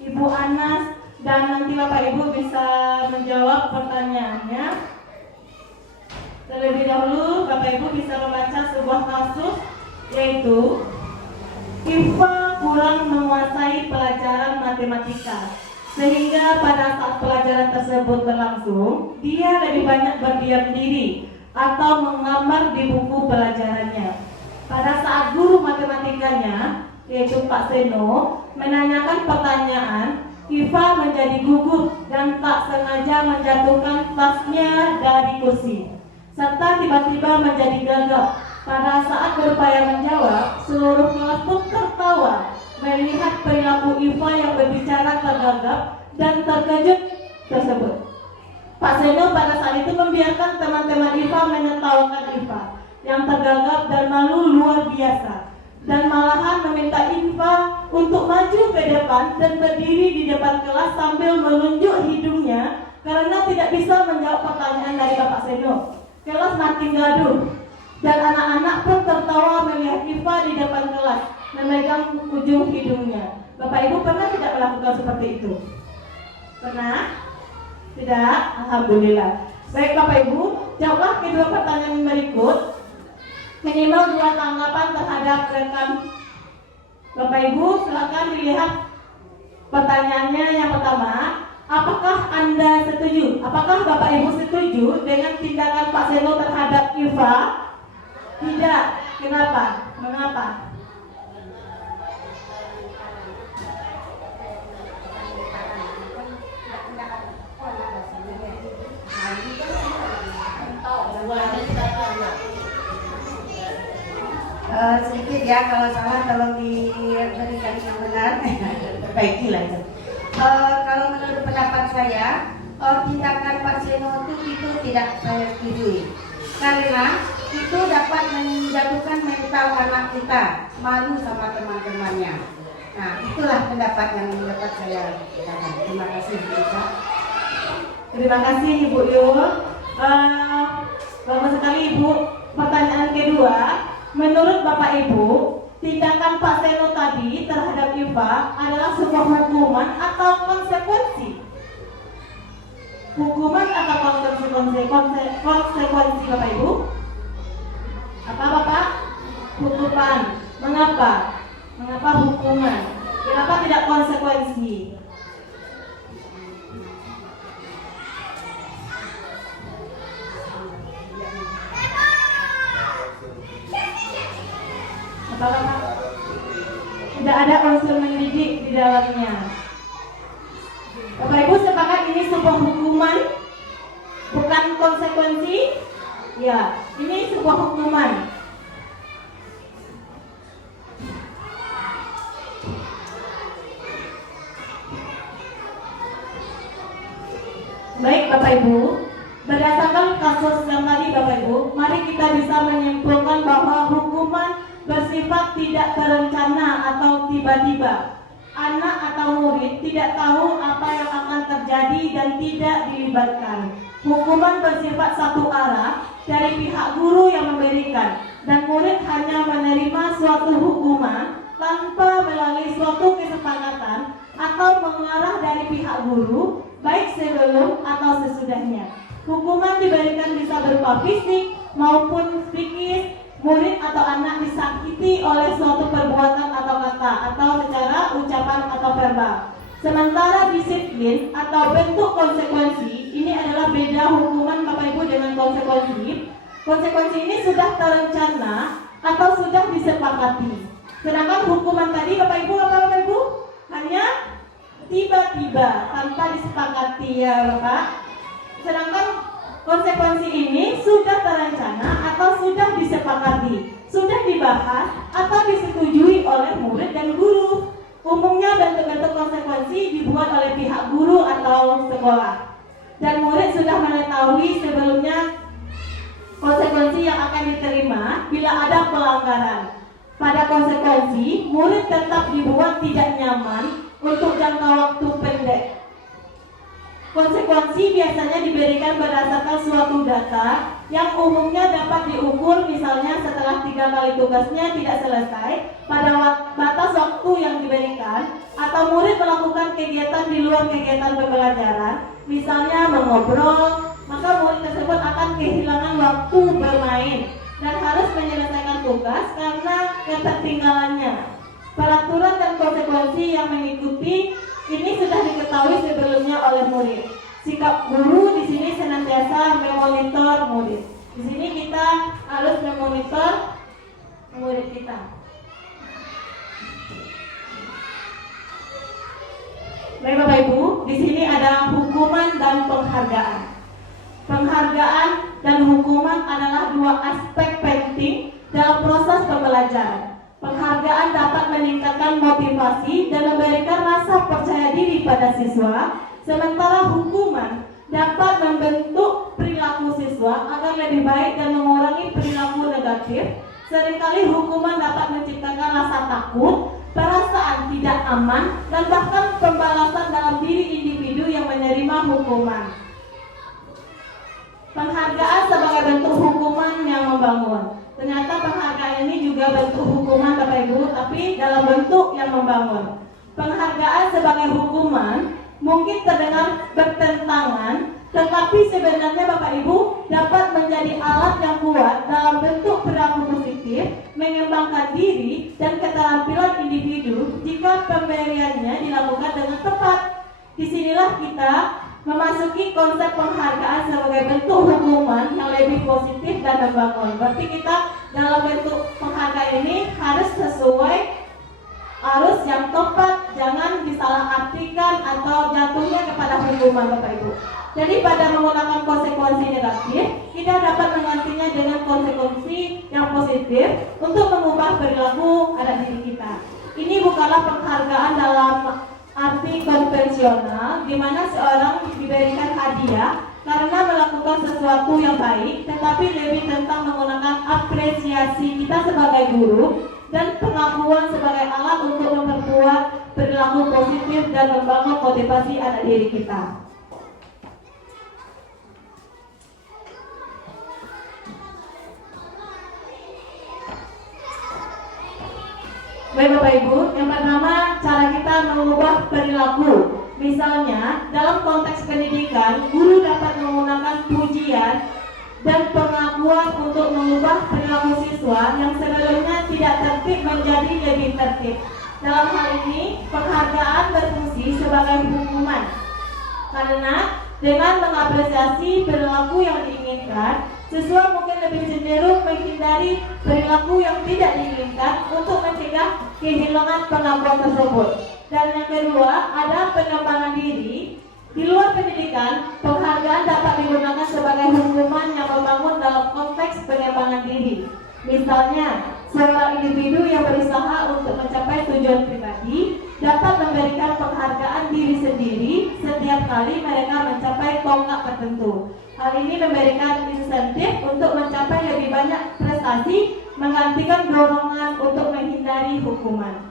Ibu Anas dan nanti Bapak Ibu bisa menjawab pertanyaannya. Terlebih dahulu Bapak Ibu bisa membaca sebuah kasus yaitu Iva kurang menguasai pelajaran matematika sehingga pada saat pelajaran tersebut berlangsung dia lebih banyak berdiam diri atau menggambar di buku pelajarannya. Pada saat guru matematikanya yaitu Pak Seno menanyakan pertanyaan, Iva menjadi gugup dan tak sengaja menjatuhkan tasnya dari kursi serta tiba-tiba menjadi gagap. Pada saat berupaya menjawab, seluruh kelas pun tertawa melihat perilaku Iva yang berbicara tergagap dan terkejut tersebut. Pak Seno pada saat itu membiarkan teman-teman Iva menertawakan Iva yang tergagap dan malu luar biasa, dan malahan meminta Iva untuk maju ke depan dan berdiri di depan kelas sambil menunjuk hidungnya karena tidak bisa menjawab pertanyaan dari Bapak Seno. Kelas makin gaduh dan anak-anak pun tertawa melihat Iva di depan kelas memegang ujung hidungnya. Bapak Ibu pernah tidak melakukan seperti itu? Pernah? Tidak? Alhamdulillah. Baik Bapak Ibu, jawablah kedua pertanyaan berikut. Minimal 2 tanggapan terhadap rekan Bapak Ibu. Silakan dilihat pertanyaannya. Yang pertama, apakah Anda setuju? Apakah Bapak Ibu setuju dengan tindakan Pak Seno terhadap Iva? Tidak. Kenapa? Mengapa? Sedikit ya, kalau salah tolong diberikan yang benar. Perbaikilah itu. Kalau menurut pendapat saya, tindakan Pak Seno itu tidak saya setujui, karena itu dapat menjatuhkan mental anak kita, malu sama teman-temannya. Nah, itulah pendapat yang dapat saya katakan. Terima kasih, Bu Ika. Terima kasih Ibu Yul. Bagus sekali Ibu. Pertanyaan kedua, menurut Bapak Ibu, tindakan Pak Seno tadi terhadap Iva adalah sebuah hukuman atau konsekuensi? Hukuman atau konsekuensi Bapak Ibu? Apa Bapak? Hukuman. Mengapa? Mengapa hukuman? Kenapa tidak konsekuensi? Apa Bapak? Tidak ada unsur mendidik di dalamnya. Bapak Ibu sepakat ini sebuah hukuman, bukan konsekuensi? Ya, ini sebuah hukuman. Baik Bapak Ibu, berdasarkan kasus yang tadi Bapak Ibu, mari kita bisa menyimpulkan bahwa hukuman bersifat tidak terencana atau tiba-tiba. Anak atau murid tidak tahu apa yang akan terjadi dan tidak dilibatkan. Hukuman bersifat satu arah dari pihak guru yang memberikan, dan murid hanya menerima suatu hukuman tanpa melalui suatu kesepakatan atau mengarah dari pihak guru, baik sebelum atau sesudahnya. Hukuman diberikan bisa berupa fisik maupun psikis. Murid atau anak disakiti oleh suatu perbuatan atau kata atau secara ucapan atau verbal. Sementara disiplin atau bentuk konsekuensi ini adalah beda hukuman Bapak Ibu dengan konsekuensi. Konsekuensi ini sudah terencana atau sudah disepakati. Sedangkan hukuman tadi Bapak Ibu apa Bapak Ibu? Hanya tiba-tiba tanpa disepakati ya Bapak. Sedangkan konsekuensi ini sudah terencana atau sudah disepakati, sudah dibahas atau disetujui oleh murid dan guru. Umumnya bentuk-bentuk konsekuensi dibuat oleh pihak guru atau sekolah, dan murid sudah mengetahui sebelumnya konsekuensi yang akan diterima bila ada pelanggaran. Pada konsekuensi, murid tetap dibuat tidak nyaman untuk jangka waktu pendek. Konsekuensi biasanya diberikan berdasarkan suatu data yang umumnya dapat diukur, misalnya setelah 3 kali tugasnya tidak selesai pada batas waktu yang diberikan, atau murid melakukan kegiatan di luar kegiatan pembelajaran, misalnya mengobrol, maka murid tersebut akan kehilangan waktu bermain dan harus menyelesaikan tugas karena ketertinggalannya. Peraturan dan konsekuensi yang mengikuti ini sudah diketahui sebelumnya oleh murid. Sikap guru di sini senantiasa memonitor murid. Di sini kita harus memonitor murid kita. Baik Bapak Ibu, di sini ada hukuman dan penghargaan. Penghargaan dan hukuman adalah dua aspek penting dalam proses pembelajaran. Penghargaan dapat meningkatkan motivasi dan memberikan rasa percaya diri pada siswa, sementara hukuman dapat membentuk perilaku siswa agar lebih baik dan mengurangi perilaku negatif. Seringkali hukuman dapat menciptakan rasa takut, perasaan tidak aman, dan bahkan pembalasan dalam diri individu yang menerima hukuman. Penghargaan sebagai bentuk hukuman yang membangun. Ternyata penghargaan ini juga bentuk hukuman Bapak Ibu, tapi dalam bentuk yang membangun. Penghargaan sebagai hukuman mungkin terdengar bertentangan, tetapi sebenarnya Bapak Ibu dapat menjadi alat yang kuat dalam bentuk perilaku positif, mengembangkan diri dan keterampilan individu jika pemberiannya dilakukan dengan tepat. Disinilah kita memasuki konsep penghargaan sebagai bentuk hukuman yang lebih positif dan membangun. Berarti kita dalam bentuk penghargaan ini harus sesuai, harus yang tepat, jangan disalahartikan atau jatuhnya kepada hukuman Bapak Ibu. Jadi pada menggunakan konsekuensi negatif, kita dapat menggantinya dengan konsekuensi yang positif untuk mengubah perilaku pada diri kita. Ini bukanlah penghargaan dalam arti konvensional di mana seorang diberikan hadiah karena melakukan sesuatu yang baik, tetapi lebih tentang menggunakan apresiasi kita sebagai guru dan pengakuan sebagai alat untuk memperkuat perilaku positif dan membangun motivasi anak diri kita. Baik Bapak Ibu, yang pertama cara kita mengubah perilaku. Misalnya, dalam konteks pendidikan, guru dapat menggunakan pujian dan pengakuan untuk mengubah perilaku siswa yang sebelumnya tidak tertib menjadi lebih tertib. Dalam hal ini, penghargaan berfungsi sebagai hukuman. Karena dengan mengapresiasi perilaku yang diinginkan, siswa mungkin lebih cenderung menghindari perilaku yang tidak diinginkan untuk mencegah kehilangan pengakuan tersebut. Dan yang kedua, ada pengembangan diri. Di luar pendidikan, penghargaan dapat digunakan sebagai hukuman yang membangun dalam konteks pengembangan diri. Misalnya, seorang individu yang berusaha untuk mencapai tujuan pribadi dapat memberikan penghargaan diri sendiri setiap kali mereka mencapai tonggak tertentu. Hal ini memberikan insentif untuk mencapai lebih banyak prestasi, menggantikan dorongan untuk menghindari hukuman.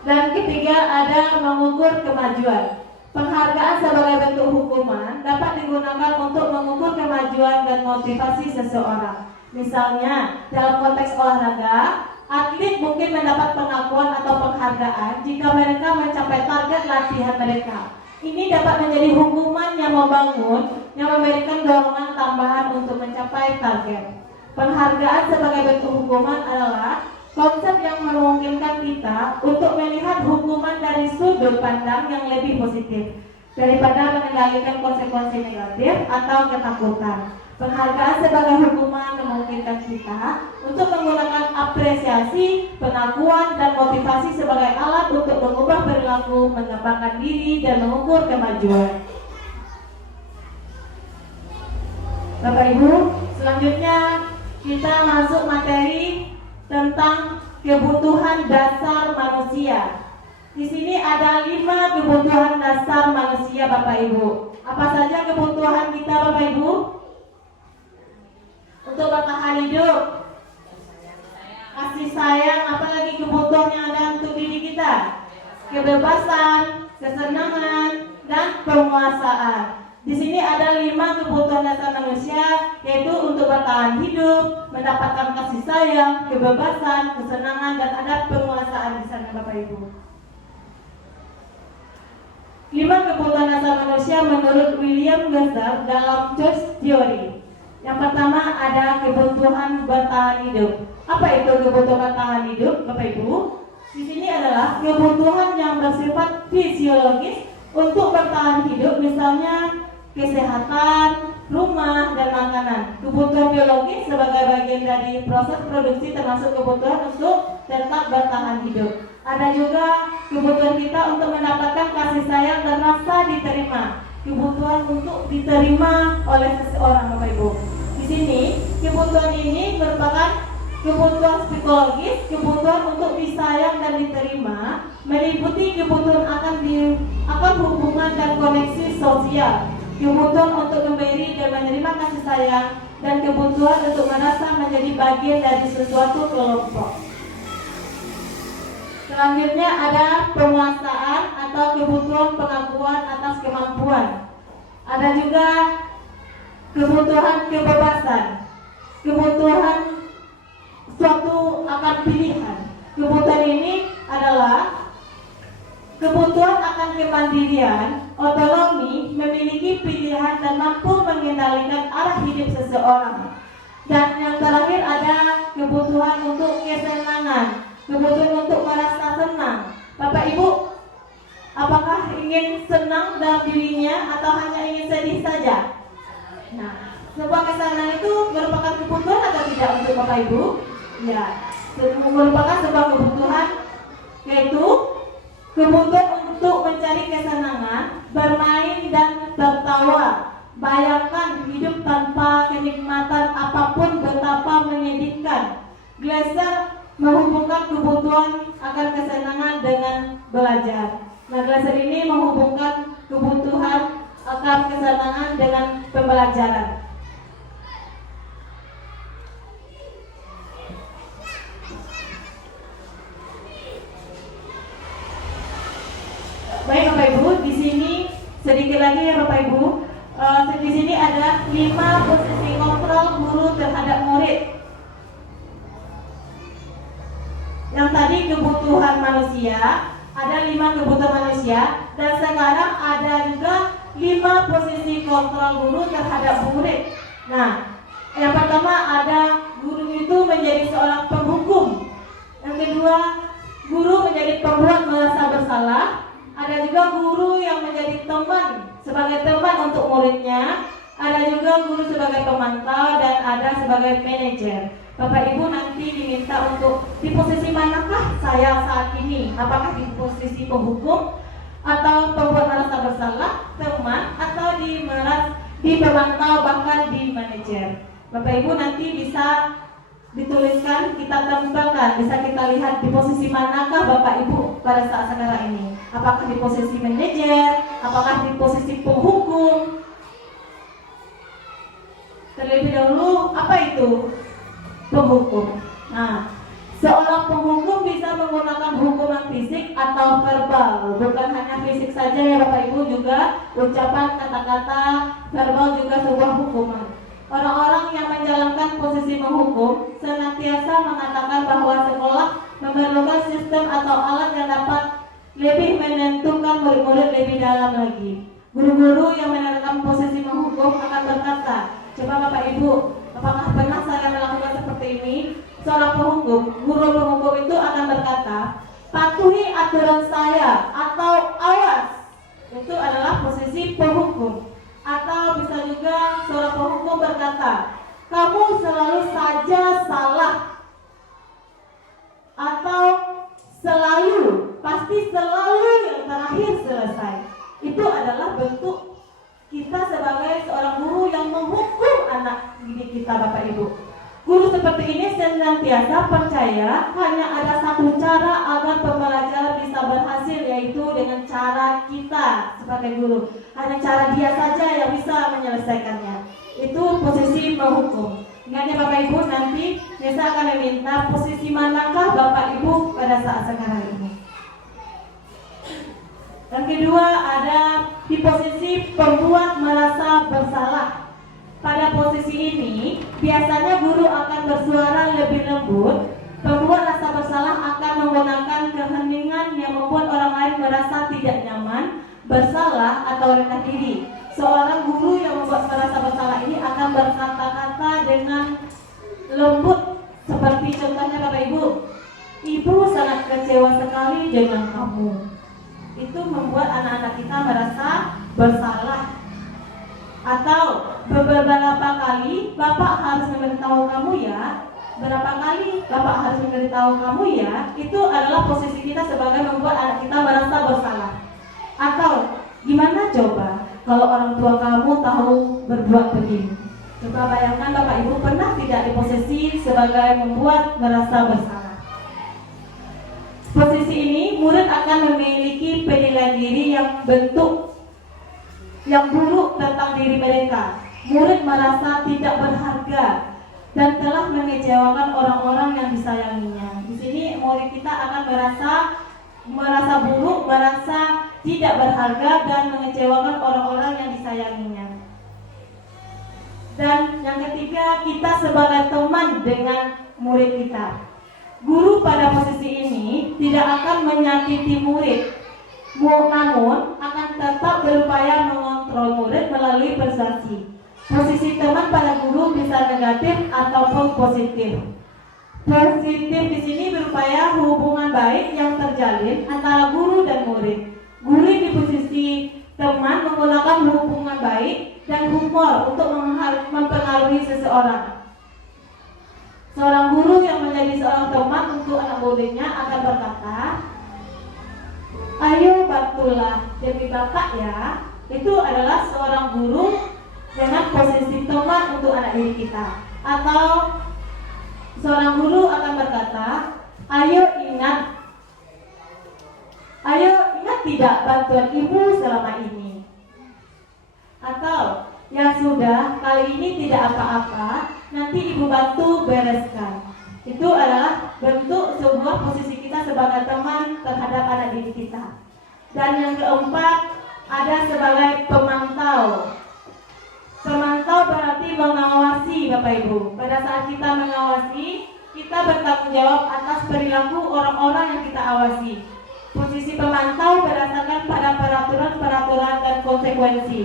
Dan ketiga, ada mengukur kemajuan. Penghargaan sebagai bentuk hukuman dapat digunakan untuk mengukur kemajuan dan motivasi seseorang. Misalnya, dalam konteks olahraga, atlet mungkin mendapat pengakuan atau penghargaan jika mereka mencapai target latihan mereka. Ini dapat menjadi hukuman yang membangun, yang memberikan dorongan tambahan untuk mencapai target. Penghargaan sebagai bentuk hukuman adalah konsep yang memungkinkan kita untuk melihat hukuman dari sudut pandang yang lebih positif daripada mengendalikan konsekuensi negatif atau ketakutan. Penghargaan sebagai hukuman memungkinkan kita untuk menggunakan apresiasi, pengakuan, dan motivasi sebagai alat untuk mengubah perilaku, mengembangkan diri, dan mengukur kemajuan. Bapak Ibu, selanjutnya kita masuk materi tentang kebutuhan dasar manusia. Di sini ada 5 kebutuhan dasar manusia Bapak Ibu. Apa saja kebutuhan kita Bapak Ibu? Untuk bertahan hidup, kasih sayang, apalagi kebutuhan yang ada untuk diri kita, kebebasan, kesenangan, dan penguasaan. Di sini ada 5 kebutuhan dasar manusia, yaitu untuk bertahan hidup, mendapatkan kasih sayang, kebebasan, kesenangan, dan ada penguasaan di sana Bapak Ibu. 5 kebutuhan dasar manusia menurut William Glasser dalam Choice Theory. Yang pertama ada kebutuhan bertahan hidup. Apa itu kebutuhan bertahan hidup, Bapak Ibu? Di sini adalah kebutuhan yang bersifat fisiologis untuk bertahan hidup, misalnya kesehatan, rumah, dan makanan. Kebutuhan biologis sebagai bagian dari proses produksi termasuk kebutuhan untuk tetap bertahan hidup. Ada juga kebutuhan kita untuk mendapatkan kasih sayang dan rasa diterima. Kebutuhan untuk diterima oleh seseorang, Bapak Ibu. Di sini kebutuhan ini merupakan kebutuhan psikologis, kebutuhan untuk disayang dan diterima, meliputi kebutuhan akan hubungan dan koneksi sosial, kebutuhan untuk memberi dan menerima kasih sayang, dan kebutuhan untuk merasa menjadi bagian dari sesuatu kelompok. Selanjutnya ada penguasaan atau kebutuhan pengakuan atas kemampuan. Ada juga kebutuhan kebebasan, kebutuhan suatu akan pilihan. Kebutuhan ini adalah kebutuhan akan kemandirian, otonomi, memiliki pilihan dan mampu mengendalikan arah hidup seseorang. Dan yang terakhir ada kebutuhan untuk kesenangan, kebutuhan untuk merasa senang. Bapak Ibu, apakah ingin senang dalam dirinya atau hanya ingin sedih saja? Nah, sebuah kesenangan itu merupakan kebutuhan atau tidak untuk Bapak Ibu? Ya, merupakan sebuah kebutuhan, yaitu kebutuhan untuk mencari kesenangan, bermain dan tertawa. Bayangkan hidup tanpa kenikmatan apapun betapa menyedihkan. Glasser menghubungkan kebutuhan akan kesenangan dengan belajar. Nah, Glasser ini menghubungkan kebutuhan akan kesenangan dengan pembelajaran. Baik Bapak Ibu, di sini sedikit lagi ya Bapak Ibu. Di sini ada 5 posisi kontrol guru terhadap murid. Yang tadi kebutuhan manusia, ada 5 kebutuhan manusia, dan sekarang ada juga 5 posisi kontrol guru terhadap murid. Nah, yang pertama ada guru itu menjadi seorang penghukum. Yang kedua, guru menjadi pembuat merasa bersalah. Ada juga guru yang menjadi teman, sebagai teman untuk muridnya. Ada juga guru sebagai pemantau dan ada sebagai manajer. Bapak Ibu nanti diminta untuk di posisi manakah saya saat ini? Apakah di posisi penghukum atau pembuat merasa bersalah, teman, atau di pemantau, bahkan di manajer? Bapak Ibu nanti bisa dituliskan, kita tempelkan, bisa kita lihat di posisi manakah Bapak Ibu pada saat sekarang ini. Apakah di posisi manajer, apakah di posisi penghukum? Terlebih dahulu, apa itu penghukum? Nah, seorang penghukum bisa menggunakan hukuman fisik atau verbal. Bukan hanya fisik saja ya Bapak Ibu, juga ucapan, kata-kata, verbal juga sebuah hukuman. Orang-orang yang menjalankan posisi menghukum senantiasa mengatakan bahwa sekolah memerlukan sistem atau alat yang dapat lebih menentukan murid-murid lebih dalam lagi. Guru-guru yang menerapkan posisi menghukum akan berkata, coba Bapak Ibu, apakah pernah saya melakukan seperti ini? Seorang penghukum, guru penghukum itu akan berkata, patuhi aturan saya atau awas. Itu adalah posisi penghukum. Atau bisa juga seorang penghukum berkata, kamu selalu saja salah. Atau selalu, pasti selalu yang terakhir selesai. Itu adalah bentuk kita sebagai seorang guru yang menghukum anak didik kita Bapak Ibu. Guru seperti ini senantiasa percaya hanya ada satu cara agar pembelajaran bisa berhasil, yaitu dengan cara kita sebagai guru. Hanya cara dia saja yang bisa menyelesaikannya. Itu posisi menghukum. Ingatnya Bapak Ibu, nanti Nesa akan meminta posisi manakah Bapak Ibu pada saat sekarang ini. Yang kedua ada di posisi pembuat merasa bersalah. Pada posisi ini, biasanya guru akan bersuara lebih lembut. Pembuat rasa bersalah akan menggunakan keheningan yang membuat orang lain merasa tidak nyaman, bersalah, atau rendah diri. Seorang guru yang membuat merasa bersalah ini akan berkata-kata dengan lembut, seperti contohnya Bapak Ibu, Ibu sangat kecewa sekali dengan kamu. Itu membuat anak-anak kita merasa bersalah. Atau beberapa kali Bapak harus memberitahu kamu ya. Berapa kali Bapak harus memberitahu kamu ya. Itu adalah posisi kita sebagai membuat anak kita merasa bersalah. Atau gimana coba kalau orang tua kamu tahu berbuat begini? Coba bayangkan Bapak Ibu pernah tidak di posisi sebagai membuat merasa bersalah. Posisi ini murid akan memiliki penilaian diri yang buruk tentang diri mereka. Murid merasa tidak berharga dan telah mengecewakan orang-orang yang disayanginya. Di sini murid kita akan merasa buruk, merasa tidak berharga dan mengecewakan orang-orang yang disayanginya. Dan yang ketiga, kita sebagai teman dengan murid kita. Guru pada posisi ini tidak akan menyakiti murid, namun akan tetap berupaya mengontrol murid melalui persuasi. Posisi teman pada guru bisa negatif ataupun positif. Positif di sini berupaya hubungan baik yang terjalin antara guru dan murid. Guru di posisi teman menggunakan hubungan baik dan humor untuk mempengaruhi seseorang. Seorang guru yang menjadi seorang teman untuk anak muridnya akan berkata, ayo bantulah demi Bapak ya. Itu adalah seorang guru dengan posisi teman untuk anak didik kita. Atau seorang guru akan berkata, ayo ingat tidak bantuan ibu selama ini. Atau ya sudah, kali ini tidak apa-apa, nanti ibu bantu bereskan. Itu adalah bentuk sebuah posisi kita sebagai teman terhadap anak didik kita. Dan yang keempat, ada sebagai pemantau. Pemantau berarti mengawasi Bapak Ibu. Pada saat kita mengawasi, kita bertanggung jawab atas perilaku orang-orang yang kita awasi. Posisi pemantau berdasarkan pada peraturan-peraturan dan konsekuensi.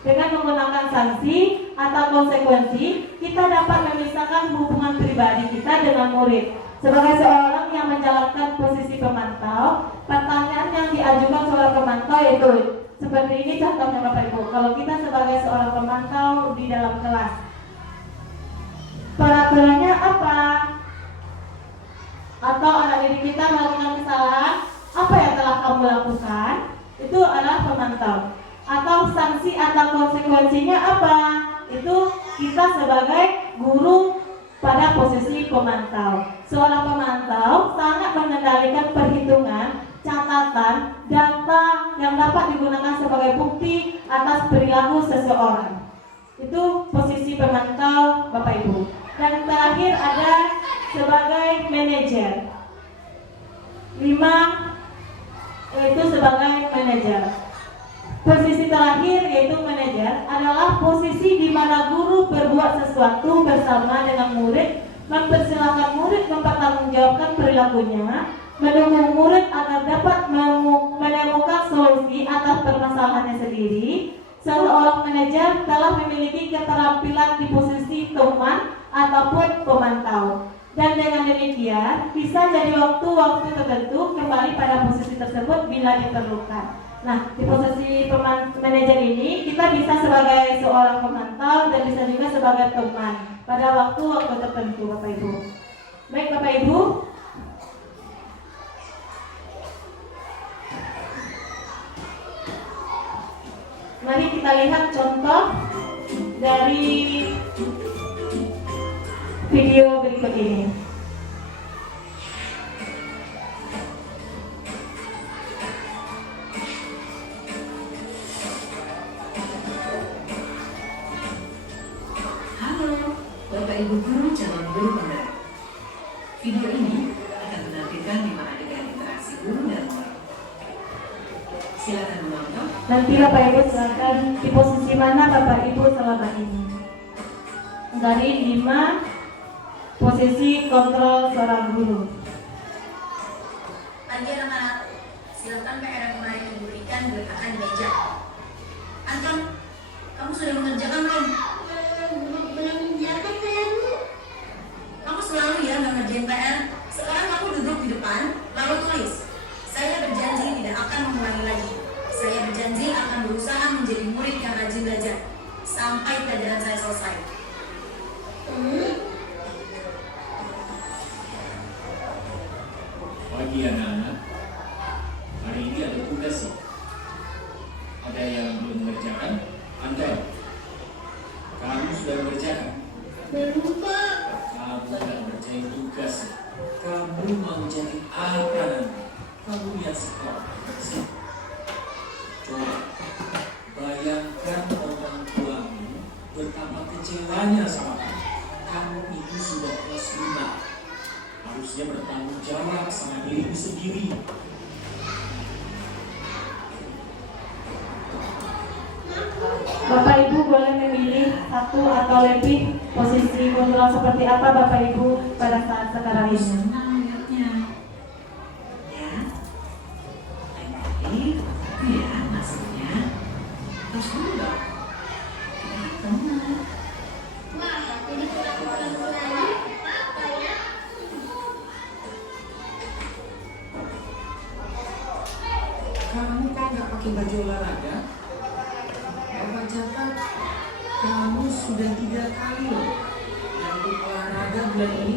Dengan menggunakan sanksi atau konsekuensi, kita dapat memisahkan hubungan pribadi kita dengan murid. Sebagai seorang yang menjalankan posisi pemantau, pertanyaan yang diajukan seorang pemantau yaitu seperti ini contohnya Bapak Ibu. Kalau kita sebagai seorang pemantau di dalam kelas, peraturannya apa? Atau anak didik kita melakukan kesalahan, apa yang telah kamu lakukan? Itu adalah pemantau. Atau sanksi atau konsekuensinya apa? Itu kita sebagai guru pada posisi pemantau. Seorang pemantau sangat mengendalikan perhitungan, catatan, data yang dapat digunakan sebagai bukti atas perilaku seseorang. Itu posisi pemantau Bapak Ibu. Dan terakhir ada sebagai manajer. 5 yaitu sebagai manajer. Posisi terakhir yaitu manajer adalah posisi di mana guru berbuat sesuatu bersama dengan murid, mempersilahkan murid mempertanggungjawabkan perilakunya, mendukung murid agar dapat menemukan solusi atas permasalahannya sendiri. Seorang manajer telah memiliki keterampilan di posisi teman ataupun pemantau. Dan dengan demikian bisa jadi waktu-waktu tertentu kembali pada posisi tersebut bila diperlukan. Nah, di posisi manajer ini kita bisa sebagai seorang pemantau dan bisa juga sebagai teman pada waktu-waktu tertentu, Bapak Ibu. Baik Bapak Ibu, mari kita lihat contoh dari video berikut ini. Halo, Bapak Ibu guru calon guru penggerak. Video ini akan menampilkan 5 adegan interaksi guru dan murid. Silakan menonton. Nanti Bapak Ibu silakan di posisi mana Bapak Ibu selama ini. Dari 5 posisi kontrol seorang guru. Pagi anak-anak, silakan PR yang kemarin ibu berikan diletakkan di meja. Anton, kamu sudah mengerjakan belum? Belum mengerjakan saya Bu. Kamu selalu ya nggak ngerjain PR. Sekarang kamu duduk di depan, lalu tulis. Saya berjanji tidak akan mengulangi lagi. Saya berjanji akan berusaha menjadi murid yang rajin belajar sampai pelajaran saya selesai. Pagi anak-anak, hari ini ada tugas sih. Ada yang belum mengerjakan? Anton, kamu sudah mengerjakan? Belum Pak. Kamu tidak ngerjain tugas. Kamu mau jadi apa nanti? Kamu lihat sekolah. Coba bayangkan orang tuamu betapa kecewanya sama kamu. Kamu itu sudah kelas 5. Harusnya bertanggung jawab sama dirimu sendiri. Bapak Ibu boleh memilih satu atau lebih posisi kontrol seperti apa Bapak Ibu pada saat sekarang ini. Senang lihatnya. Ya, lain kali ya maksudnya terus dulu dong. Ya, tenang. Wah, jadi kurang-kurang lagi apa ya? Kamu kok nggak pakai baju olahraga? Bapak catat, kamu sudah 3 kali loh yang ikut olahraga bulan ini.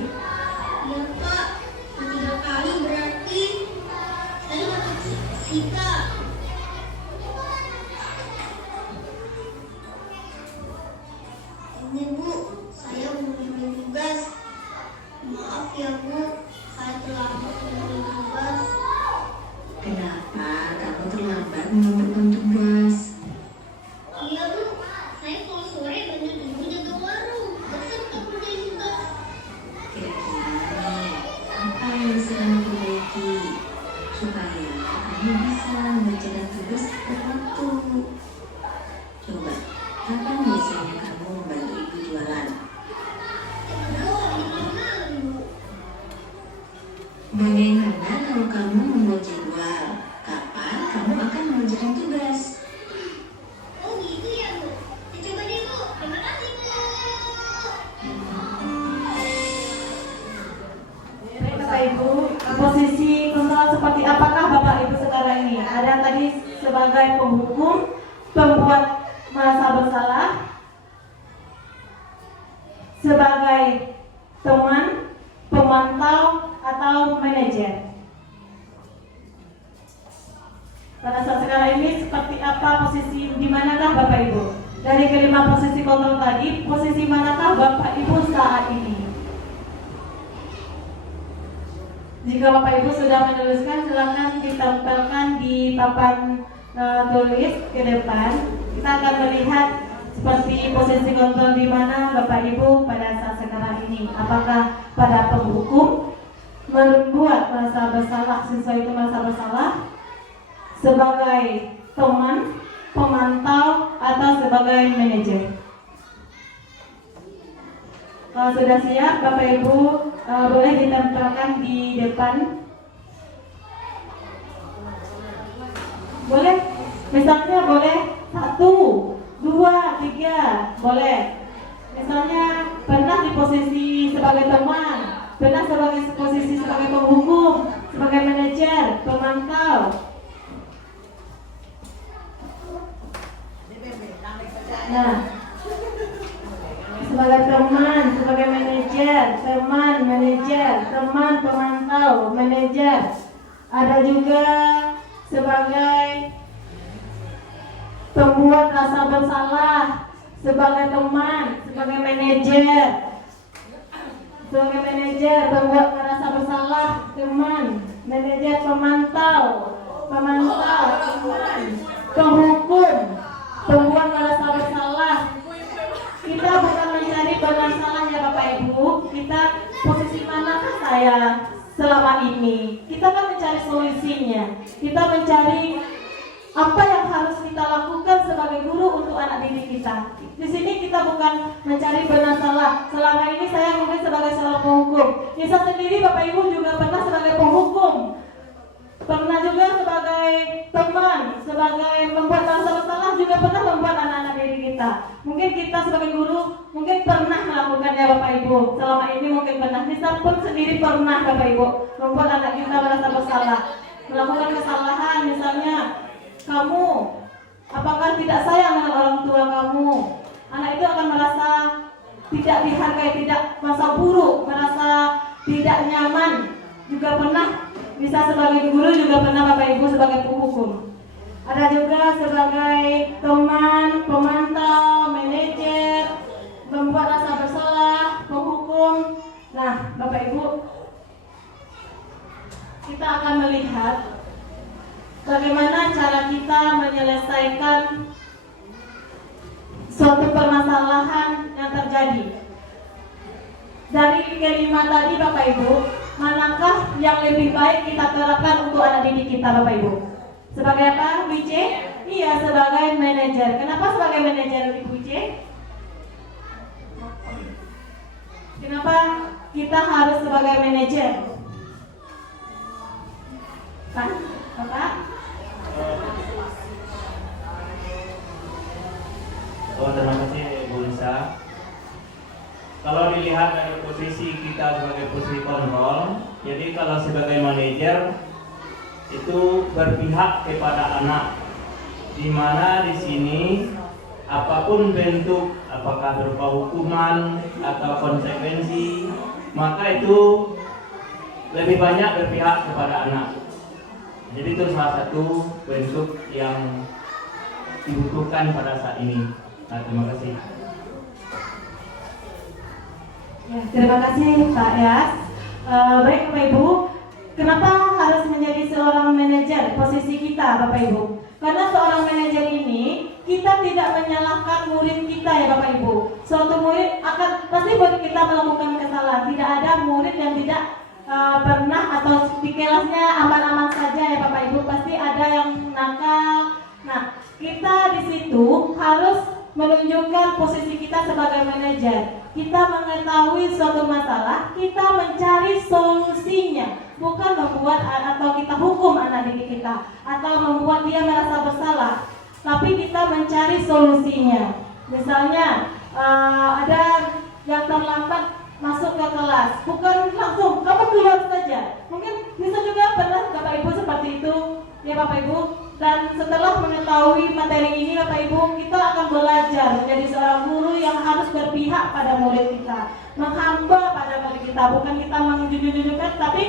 Ya Pak, 3 kali berarti saya dapat fisika. Ini Bu, saya mengerjakan tugas. Maaf ya Bu, saya terlambat mengerjakan tugas. Kenapa kamu terlambat mengerjakan tugas? Iya Bu, saya kalau sore banyak ibu jaga warung. Beserta kerjain tugas. Kira-kira apa yang bisa kamu perbaiki supaya kamu bisa mengerjakan tugas tepat waktu? Coba, kapan biasanya kamu membantu ibu jualan? Bu, ini gimana Bu? Ibu, posisi kontrol seperti apakah Bapak Ibu sekarang ini? Ada tadi sebagai penghukum, pembuat merasa bersalah, sebagai teman, pemantau, atau manajer. Pada saat sekarang ini seperti apa posisi, di manakah Bapak Ibu? Dari kelima posisi kontrol tadi, posisi manakah Bapak Ibu saat ini? Jika Bapak Ibu sudah menuliskan, silakan ditempelkan di papan tulis ke depan. Kita akan melihat seperti posisi kontrol di mana Bapak Ibu pada saat sekarang ini. Apakah pada penghukum, membuat merasa bersalah, siswa itu merasa bersalah, sebagai teman, pemantau, atau sebagai manajer. Kalau sudah siap, Bapak Ibu boleh ditempelkan di depan. Boleh, misalnya boleh 1, 2, 3, boleh. Misalnya pernah di posisi sebagai teman, pernah sebagai posisi sebagai penghukum, sebagai manajer, pemantau. Nah, sebagai teman, sebagai manajer, teman, manajer, teman, pemantau, manajer. Ada juga sebagai pembuat rasa bersalah, sebagai teman, sebagai manajer. Sebagai manajer, pembuat merasa bersalah, teman, manajer, pemantau, teman, penghukum, pembuat merasa bersalah. Kita bukan mencari benar salahnya Bapak Ibu. Kita posisi manakah saya selama ini? Kita kan mencari solusinya. Kita mencari apa yang harus kita lakukan sebagai guru untuk anak didik kita. Di sini kita bukan mencari benar salah. Selama ini saya mungkin sebagai seorang penghukum. Nisa sendiri Bapak Ibu juga pernah sebagai penghukum. Pernah juga sebagai teman, sebagai membuat rasa bersalah, juga pernah membuat anak-anak didik kita. Mungkin kita sebagai guru mungkin pernah melakukannya Bapak Ibu. Selama ini mungkin pernah. Nisa pun sendiri pernah Bapak Ibu membuat anak kita merasa bersalah, melakukan kesalahan. Misalnya kamu apakah tidak sayang dengan orang tua kamu? Anak itu akan merasa tidak dihargai, tidak merasa buruk, merasa tidak nyaman. Juga pernah. Bisa sebagai guru, juga pernah Bapak Ibu sebagai penghukum. Ada juga sebagai teman, pemantau, manajer, membuat rasa bersalah, penghukum. Nah, Bapak Ibu, kita akan melihat bagaimana cara kita menyelesaikan suatu permasalahan yang terjadi. Dari kelima tadi Bapak Ibu, manakah yang lebih baik kita terapkan untuk anak didik kita Bapak Ibu? Sebagai apa, Bu C? Iya, sebagai manajer. Kenapa sebagai manajer, Ibu C? Kenapa kita harus sebagai manajer? Pak, Bapak? Terima kasih Bu Lisa. Kalau dilihat dari posisi kita sebagai posisi kontrol, jadi kalau sebagai manajer itu berpihak kepada anak, di mana di sini apapun bentuk, apakah berupa hukuman atau konsekuensi, maka itu lebih banyak berpihak kepada anak. Jadi itu salah satu bentuk yang dibutuhkan pada saat ini. Nah, terima kasih. Ya, terima kasih Pak Yas. Baik Bapak Ibu, kenapa harus menjadi seorang manajer? Posisi kita Bapak Ibu, karena seorang manajer ini kita tidak menyalahkan murid kita ya Bapak Ibu. Suatu murid akan pasti buat kita melakukan kesalahan. Tidak ada murid yang tidak pernah atau di kelasnya aman-aman saja ya Bapak Ibu. Pasti ada yang nakal. Nah, kita di situ harus menunjukkan posisi kita sebagai manajer. Kita mengetahui suatu masalah, kita mencari solusinya, bukan membuat atau kita hukum anak didik kita atau membuat dia merasa bersalah, tapi kita mencari solusinya. Misalnya ada yang terlambat masuk ke kelas, bukan langsung kamu keluar saja. Mungkin bisa juga pernah Bapak Ibu seperti itu, ya Bapak Ibu. Dan setelah mengetahui materi ini Bapak Ibu, kita akan belajar menjadi seorang guru yang harus berpihak pada murid kita, menghamba pada murid kita, bukan kita menjunjung-junjungkan, tapi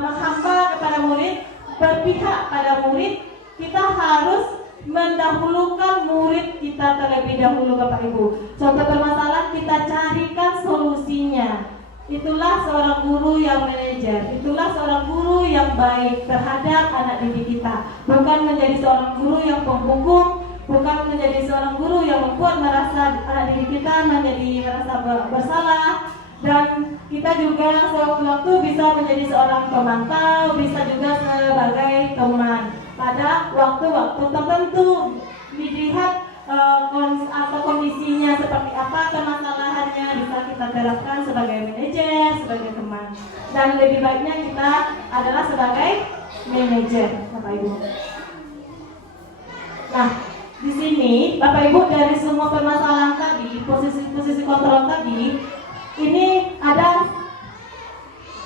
menghamba kepada murid, berpihak pada murid. Kita harus mendahulukan murid kita terlebih dahulu Bapak Ibu. Contoh permasalahan kita carikan solusinya. Itulah seorang guru yang manajer, itulah seorang guru yang baik terhadap anak didik kita. Bukan menjadi seorang guru yang penghukum, bukan menjadi seorang guru yang membuat merasa anak didik kita menjadi merasa bersalah. Dan kita juga sewaktu-waktu bisa menjadi seorang pemantau, bisa juga sebagai teman. Pada waktu-waktu tertentu dilihat atau kondisinya seperti apa, permasalahannya bisa kita terapkan sebagai manajer, sebagai teman. Dan lebih baiknya kita adalah sebagai manajer, Bapak Ibu. Nah, di sini Bapak Ibu dari semua permasalahan tadi, posisi kontrol tadi, ini ada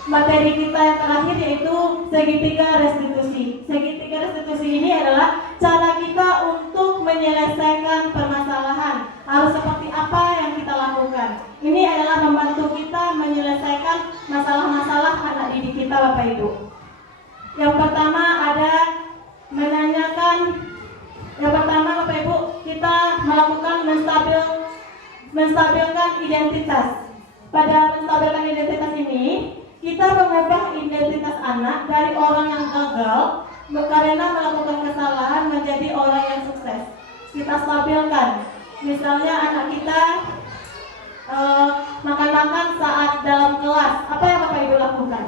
materi kita yang terakhir yaitu segitiga restitusi. Segitiga restitusi ini adalah cara kita untuk menyelesaikan permasalahan. Harus seperti apa yang kita lakukan. Ini adalah membantu kita menyelesaikan masalah-masalah anak didik kita Bapak Ibu. Yang pertama ada menanyakan. Yang pertama Bapak Ibu, kita melakukan menstabilkan identitas. Pada menstabilkan identitas ini, kita mengubah identitas anak dari orang yang gagal karena melakukan kesalahan menjadi orang yang sukses. Kita stabilkan. Misalnya anak kita makan-makan saat dalam kelas. Apa yang Bapak Ibu lakukan?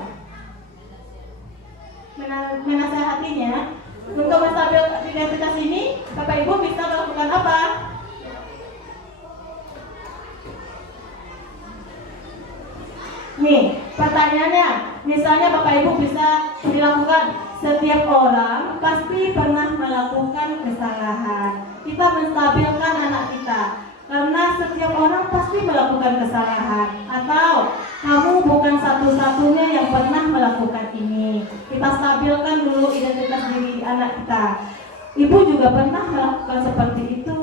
Menasehatinya. Untuk menstabilkan identitas ini, Bapak Ibu bisa melakukan apa? Nih, pertanyaannya, misalnya Bapak Ibu bisa dilakukan, setiap orang pasti pernah melakukan kesalahan. Kita menstabilkan anak kita, karena setiap orang pasti melakukan kesalahan. Atau kamu bukan satu-satunya yang pernah melakukan ini. Kita stabilkan dulu identitas diri anak kita. Ibu juga pernah melakukan seperti itu.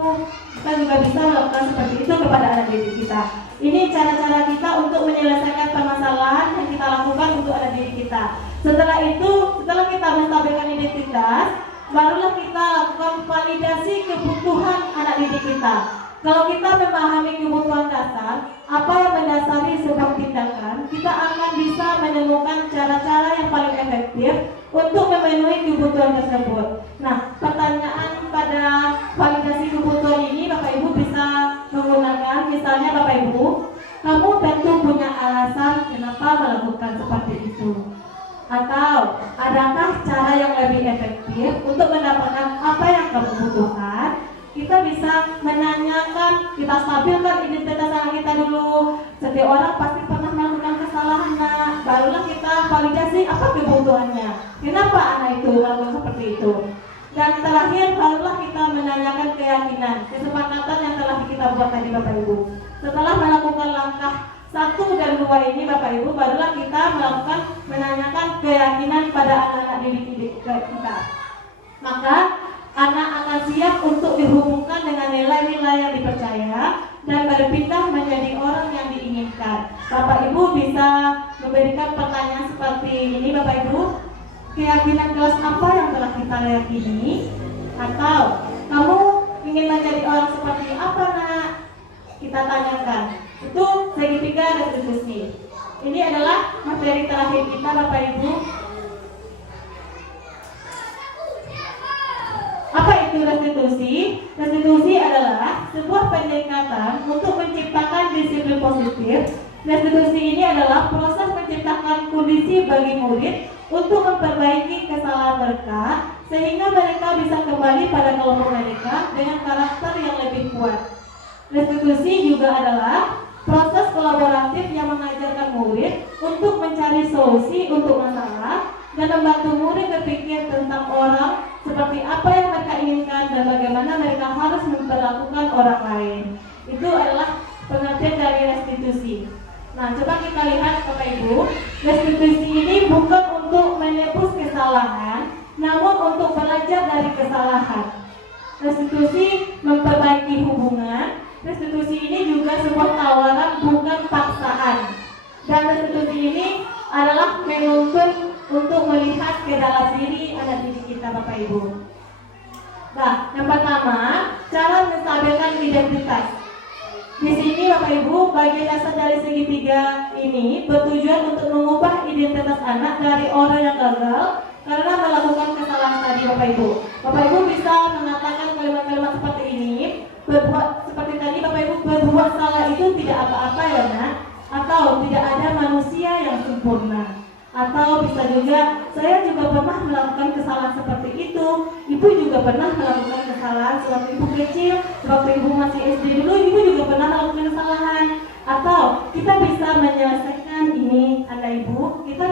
Kita juga bisa melakukan seperti itu kepada anak didik kita. Ini cara-cara kita untuk menyelesaikan permasalahan yang kita lakukan untuk anak didik kita. Setelah itu, setelah kita menstabilkan identitas, barulah kita lakukan validasi kebutuhan anak didik kita. Kalau kita memahami kebutuhan dasar, apa yang mendasari sebuah tindakan, kita akan bisa menemukan cara-cara yang paling efektif untuk memenuhi kebutuhan tersebut. Nah, pertanyaan pada validasi kebutuhan ini Bapak Ibu bisa menggunakan, misalnya Bapak Ibu, kamu tentu punya alasan kenapa melakukan seperti itu. Atau, adakah cara yang lebih efektif untuk mendapatkan apa yang kamu butuhkan? Kita bisa menanyakan, kita stabilkan identitas anak kita dulu. Setiap orang pasti pernah melakukan kesalahan, nah. Barulah kita validasi apa kebutuhannya. Kenapa anak itu melakukan seperti itu? Dan terakhir, barulah kita menanyakan keyakinan, kesepakatan yang telah kita buat tadi Bapak Ibu. Setelah melakukan langkah 1 dan 2 ini Bapak Ibu, barulah kita melakukan menanyakan keyakinan pada anak-anak didik kita. Maka anak akan siap untuk dihubungkan dengan nilai-nilai yang dipercaya dan berpindah menjadi orang yang diinginkan. Bapak Ibu bisa memberikan pertanyaan seperti ini Bapak Ibu. Keyakinan kelas apa yang telah kita yakini? Atau kamu ingin menjadi orang seperti apa nak? Kita tanyakan. Itu segitiga restitusi. Ini adalah materi terakhir kita Bapak Ibu. Apa itu restitusi? Restitusi adalah sebuah pendekatan untuk menciptakan disiplin positif. Restitusi ini adalah proses menciptakan kondisi bagi murid untuk memperbaiki kesalahan mereka sehingga mereka bisa kembali pada kelompok mereka dengan karakter yang lebih kuat. Restitusi juga adalah proses kolaboratif yang mengajarkan murid untuk mencari solusi untuk masalah dan membantu murid berpikir tentang orang seperti apa yang mereka inginkan dan bagaimana mereka harus memperlakukan orang lain. Itu adalah pengertian dari restitusi. Nah, coba kita lihat Bapak Ibu, restitusi ini bukan untuk menebus kesalahan, namun untuk belajar dari kesalahan. Restitusi memperbaiki hubungan. Restitusi ini juga sebuah tawaran, bukan paksaan. Dan restitusi ini adalah menuntun untuk melihat ke dalam diri anak didik kita Bapak Ibu. Nah, yang pertama, cara menstabilkan identitas. Di sini Bapak Ibu, bagian dasar dari segitiga ini bertujuan untuk mengubah identitas anak dari orang yang gagal karena melakukan kesalahan tadi Bapak Ibu. Bapak Ibu bisa mengatakan kalimat-kalimat seperti ini, berbuat seperti tadi Bapak Ibu, berbuat salah itu tidak apa-apa ya nak, atau tidak ada manusia yang sempurna. Atau bisa juga, saya juga pernah melakukan kesalahan seperti itu. Ibu juga pernah melakukan kesalahan sewaktu ibu kecil, sewaktu ibu masih SD dulu, ibu juga pernah melakukan kesalahan. Atau kita bisa menyelesaikan ini, Anda Ibu, kita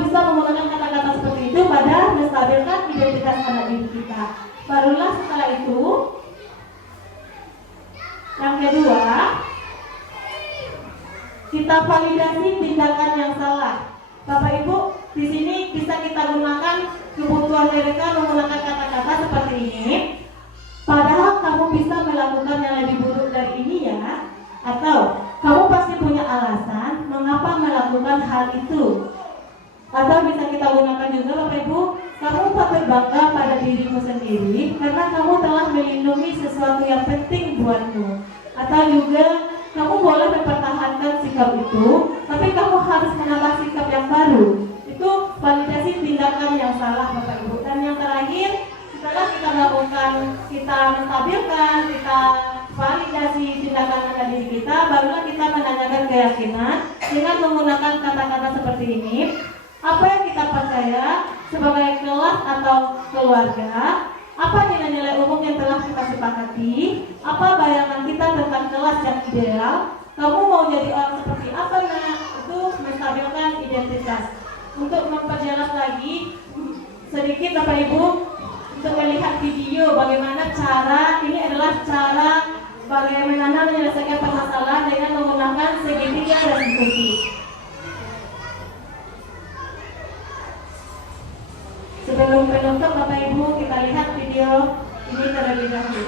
bisa menggunakan kata-kata seperti itu pada menstabilkan identitas anak didik kita. Barulah setelah itu, yang kedua, kita validasi tindakan yang salah. Bapak Ibu, di sini bisa kita gunakan kebutuhan mereka menggunakan kata-kata seperti ini. Padahal kamu bisa melakukan yang lebih buruk dari ini ya. Atau kamu pasti punya alasan mengapa melakukan hal itu. Atau bisa kita gunakan juga Bapak Ibu, kamu patut bangga pada dirimu sendiri karena kamu telah melindungi sesuatu yang penting buatmu. Atau juga kamu boleh mempertahankan sikap itu, tapi kamu harus menambah sikap yang baru. Itu validasi tindakan yang salah Bapak Ibu. Dan yang terakhir, setelah kita melakukan, kita menstabilkan, kita validasi tindakan anak didik kita, barulah kita menanyakan keyakinan dengan menggunakan kata-kata seperti ini. Apa yang kita percaya sebagai kelas atau keluarga? Apa nilai-nilai umum yang telah kita sepakati? Apa bayangan kita tentang kelas yang ideal? Kamu mau jadi orang seperti apa nak? Itu menstabilkan identitas. Untuk memperjelas lagi sedikit Bapak Ibu, untuk melihat video bagaimana ini adalah cara bagaimana menyelesaikan permasalahan dengan menggunakan segitiga restitusi. Sebelum penutup Bapak Ibu, kita lihat video ini terlebih dahulu.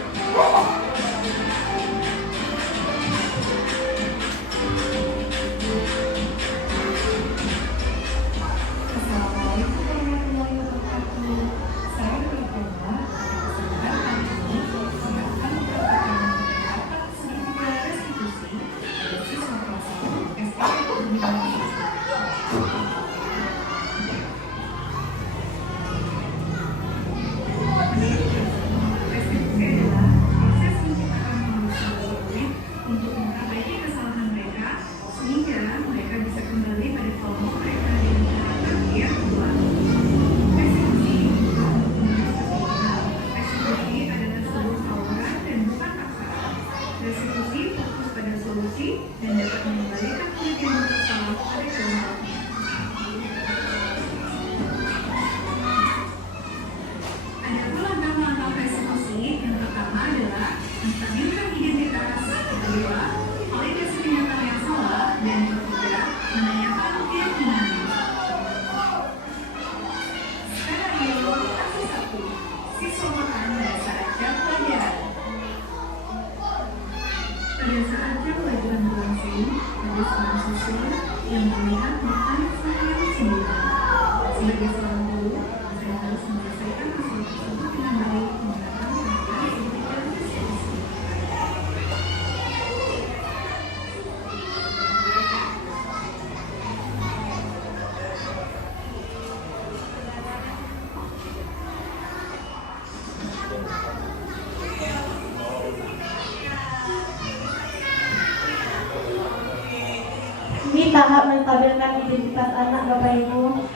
Assalamualaikum warahmatullahi wabarakatuh. Saya Rifana. Kesempatan kali ini saya akan memperkenalkan segitiga restitusi dari siswa kelas 1 SMP Negeri 1. Restitusi adalah proses menciptakan manusia murid untuk memperbaiki kesalahan mereka sehingga mereka bisa kembali pada kelompok mereka dengan harapan yang kuat. Restitusi bukan hukuman. Restitusi adalah sebuah tawaran dan bukan paksaan. Restitusi fokus pada solusi dan dapat mengembalikan murid yang bersalah pada kelompoknya. Ada pula langkah-langkah restitusi. Yang pertama adalah menstabilkan identitas, yang kedua, validasi tindakan yang salah, dan yang ketiga, menanyakan keyakinan. Skenario fase 1, siswa makan pada saat jam pelajaran. Pada saat jam pelajaran berlangsung, ada seorang siswa yang melihat makan sayur sendiri. Sebagai seorang guru, saya harus menyelesaikan masalah tersebut dengan baik menggunakan segitiga restitusi. Ini tahap menstabilkan identitas anak Bapak Ibu.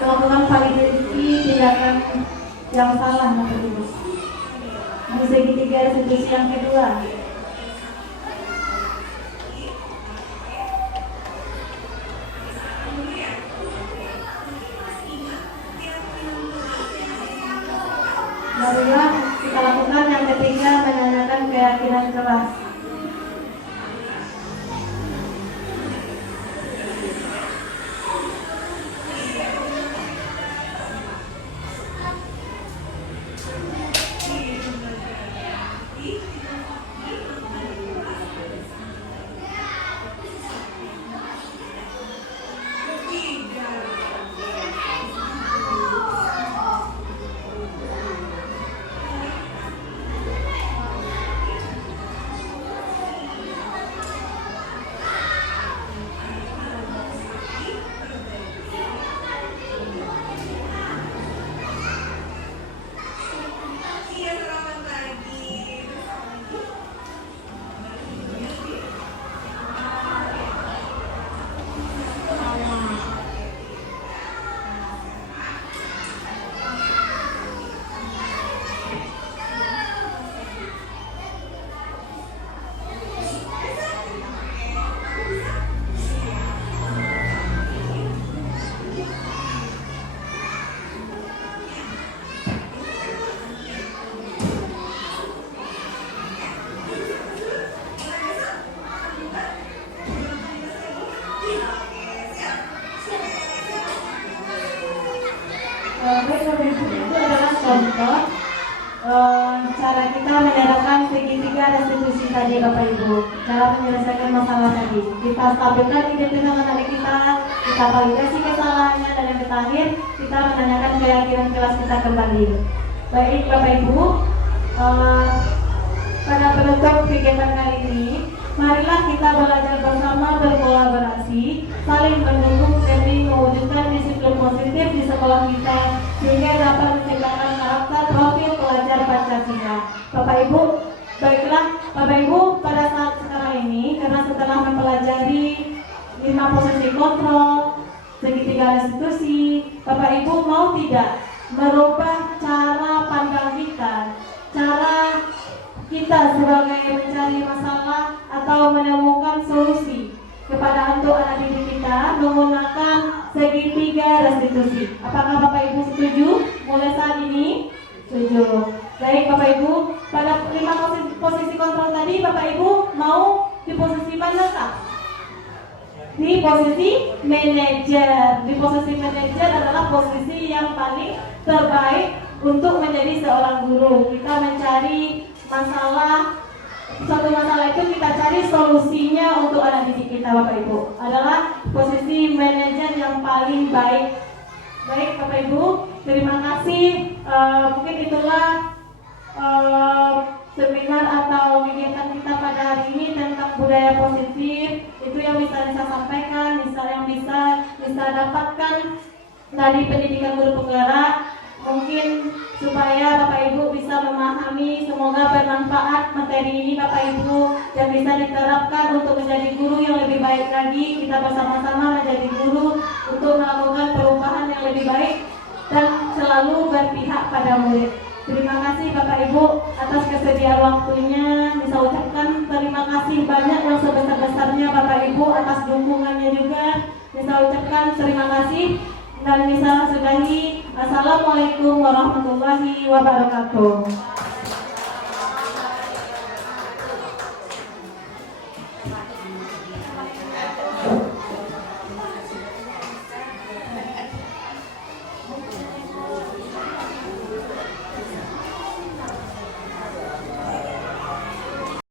melakukan validasi tindakan yang salah Bapak Ibu. Di segitiga restitusi yang kedua, marilah kita lakukan yang ketiga, menanyakan keyakinan keras. Baik Bapak Ibu, itu adalah contoh cara kita menerapkan segitiga restitusi tadi Bapak Ibu. Cara menyelesaikan masalah tadi, kita stabilkan identitas anak kita validasi kesalahannya, dan yang terakhir kita menanyakan keyakinan kelas kita kembali. Baik Bapak Ibu, pada penutup kegiatan kali ini, marilah kita belajar bersama, berkolaborasi, saling mendukung demi mewujudkan disiplin positif di sekolah kita sehingga dapat menciptakan karakter profil pelajar Pancasila. Bapak Ibu, baiklah Bapak Ibu, pada saat sekarang ini, karena setelah mempelajari 5 posisi kontrol, segitiga restitusi, Bapak Ibu mau tidak merubah cara pandang kita, cara kita sebagai mencari masalah atau menemukan solusi kepada untuk anak didik kita menggunakan segitiga restitusi. Apakah Bapak Ibu setuju mulai saat ini? Setuju. Baik Bapak Ibu, pada 5 posisi kontrol tadi Bapak Ibu mau di posisi manakah? Di posisi manajer. Di posisi manajer adalah posisi yang paling terbaik untuk menjadi seorang guru. Kita mencari suatu masalah itu kita cari solusinya untuk anak didik kita Bapak Ibu. Adalah posisi manajer yang paling baik. Baik Bapak Ibu, terima kasih. Mungkin itulah seminar atau kegiatan kita pada hari ini tentang budaya positif. Itu yang bisa saya sampaikan, yang bisa dapatkan dari pendidikan guru penggerak. Mungkin supaya Bapak Ibu bisa memahami, semoga bermanfaat materi ini Bapak Ibu, dan bisa diterapkan untuk menjadi guru yang lebih baik lagi. Kita bersama-sama menjadi guru untuk melakukan perubahan yang lebih baik dan selalu berpihak pada murid. Terima kasih Bapak Ibu atas kesediaan waktunya. Bisa ucapkan terima kasih banyak yang sebesar-besarnya Bapak Ibu atas dukungannya juga. Bisa ucapkan terima kasih. Dan bisa sudahi. Assalamualaikum warahmatullahi wabarakatuh.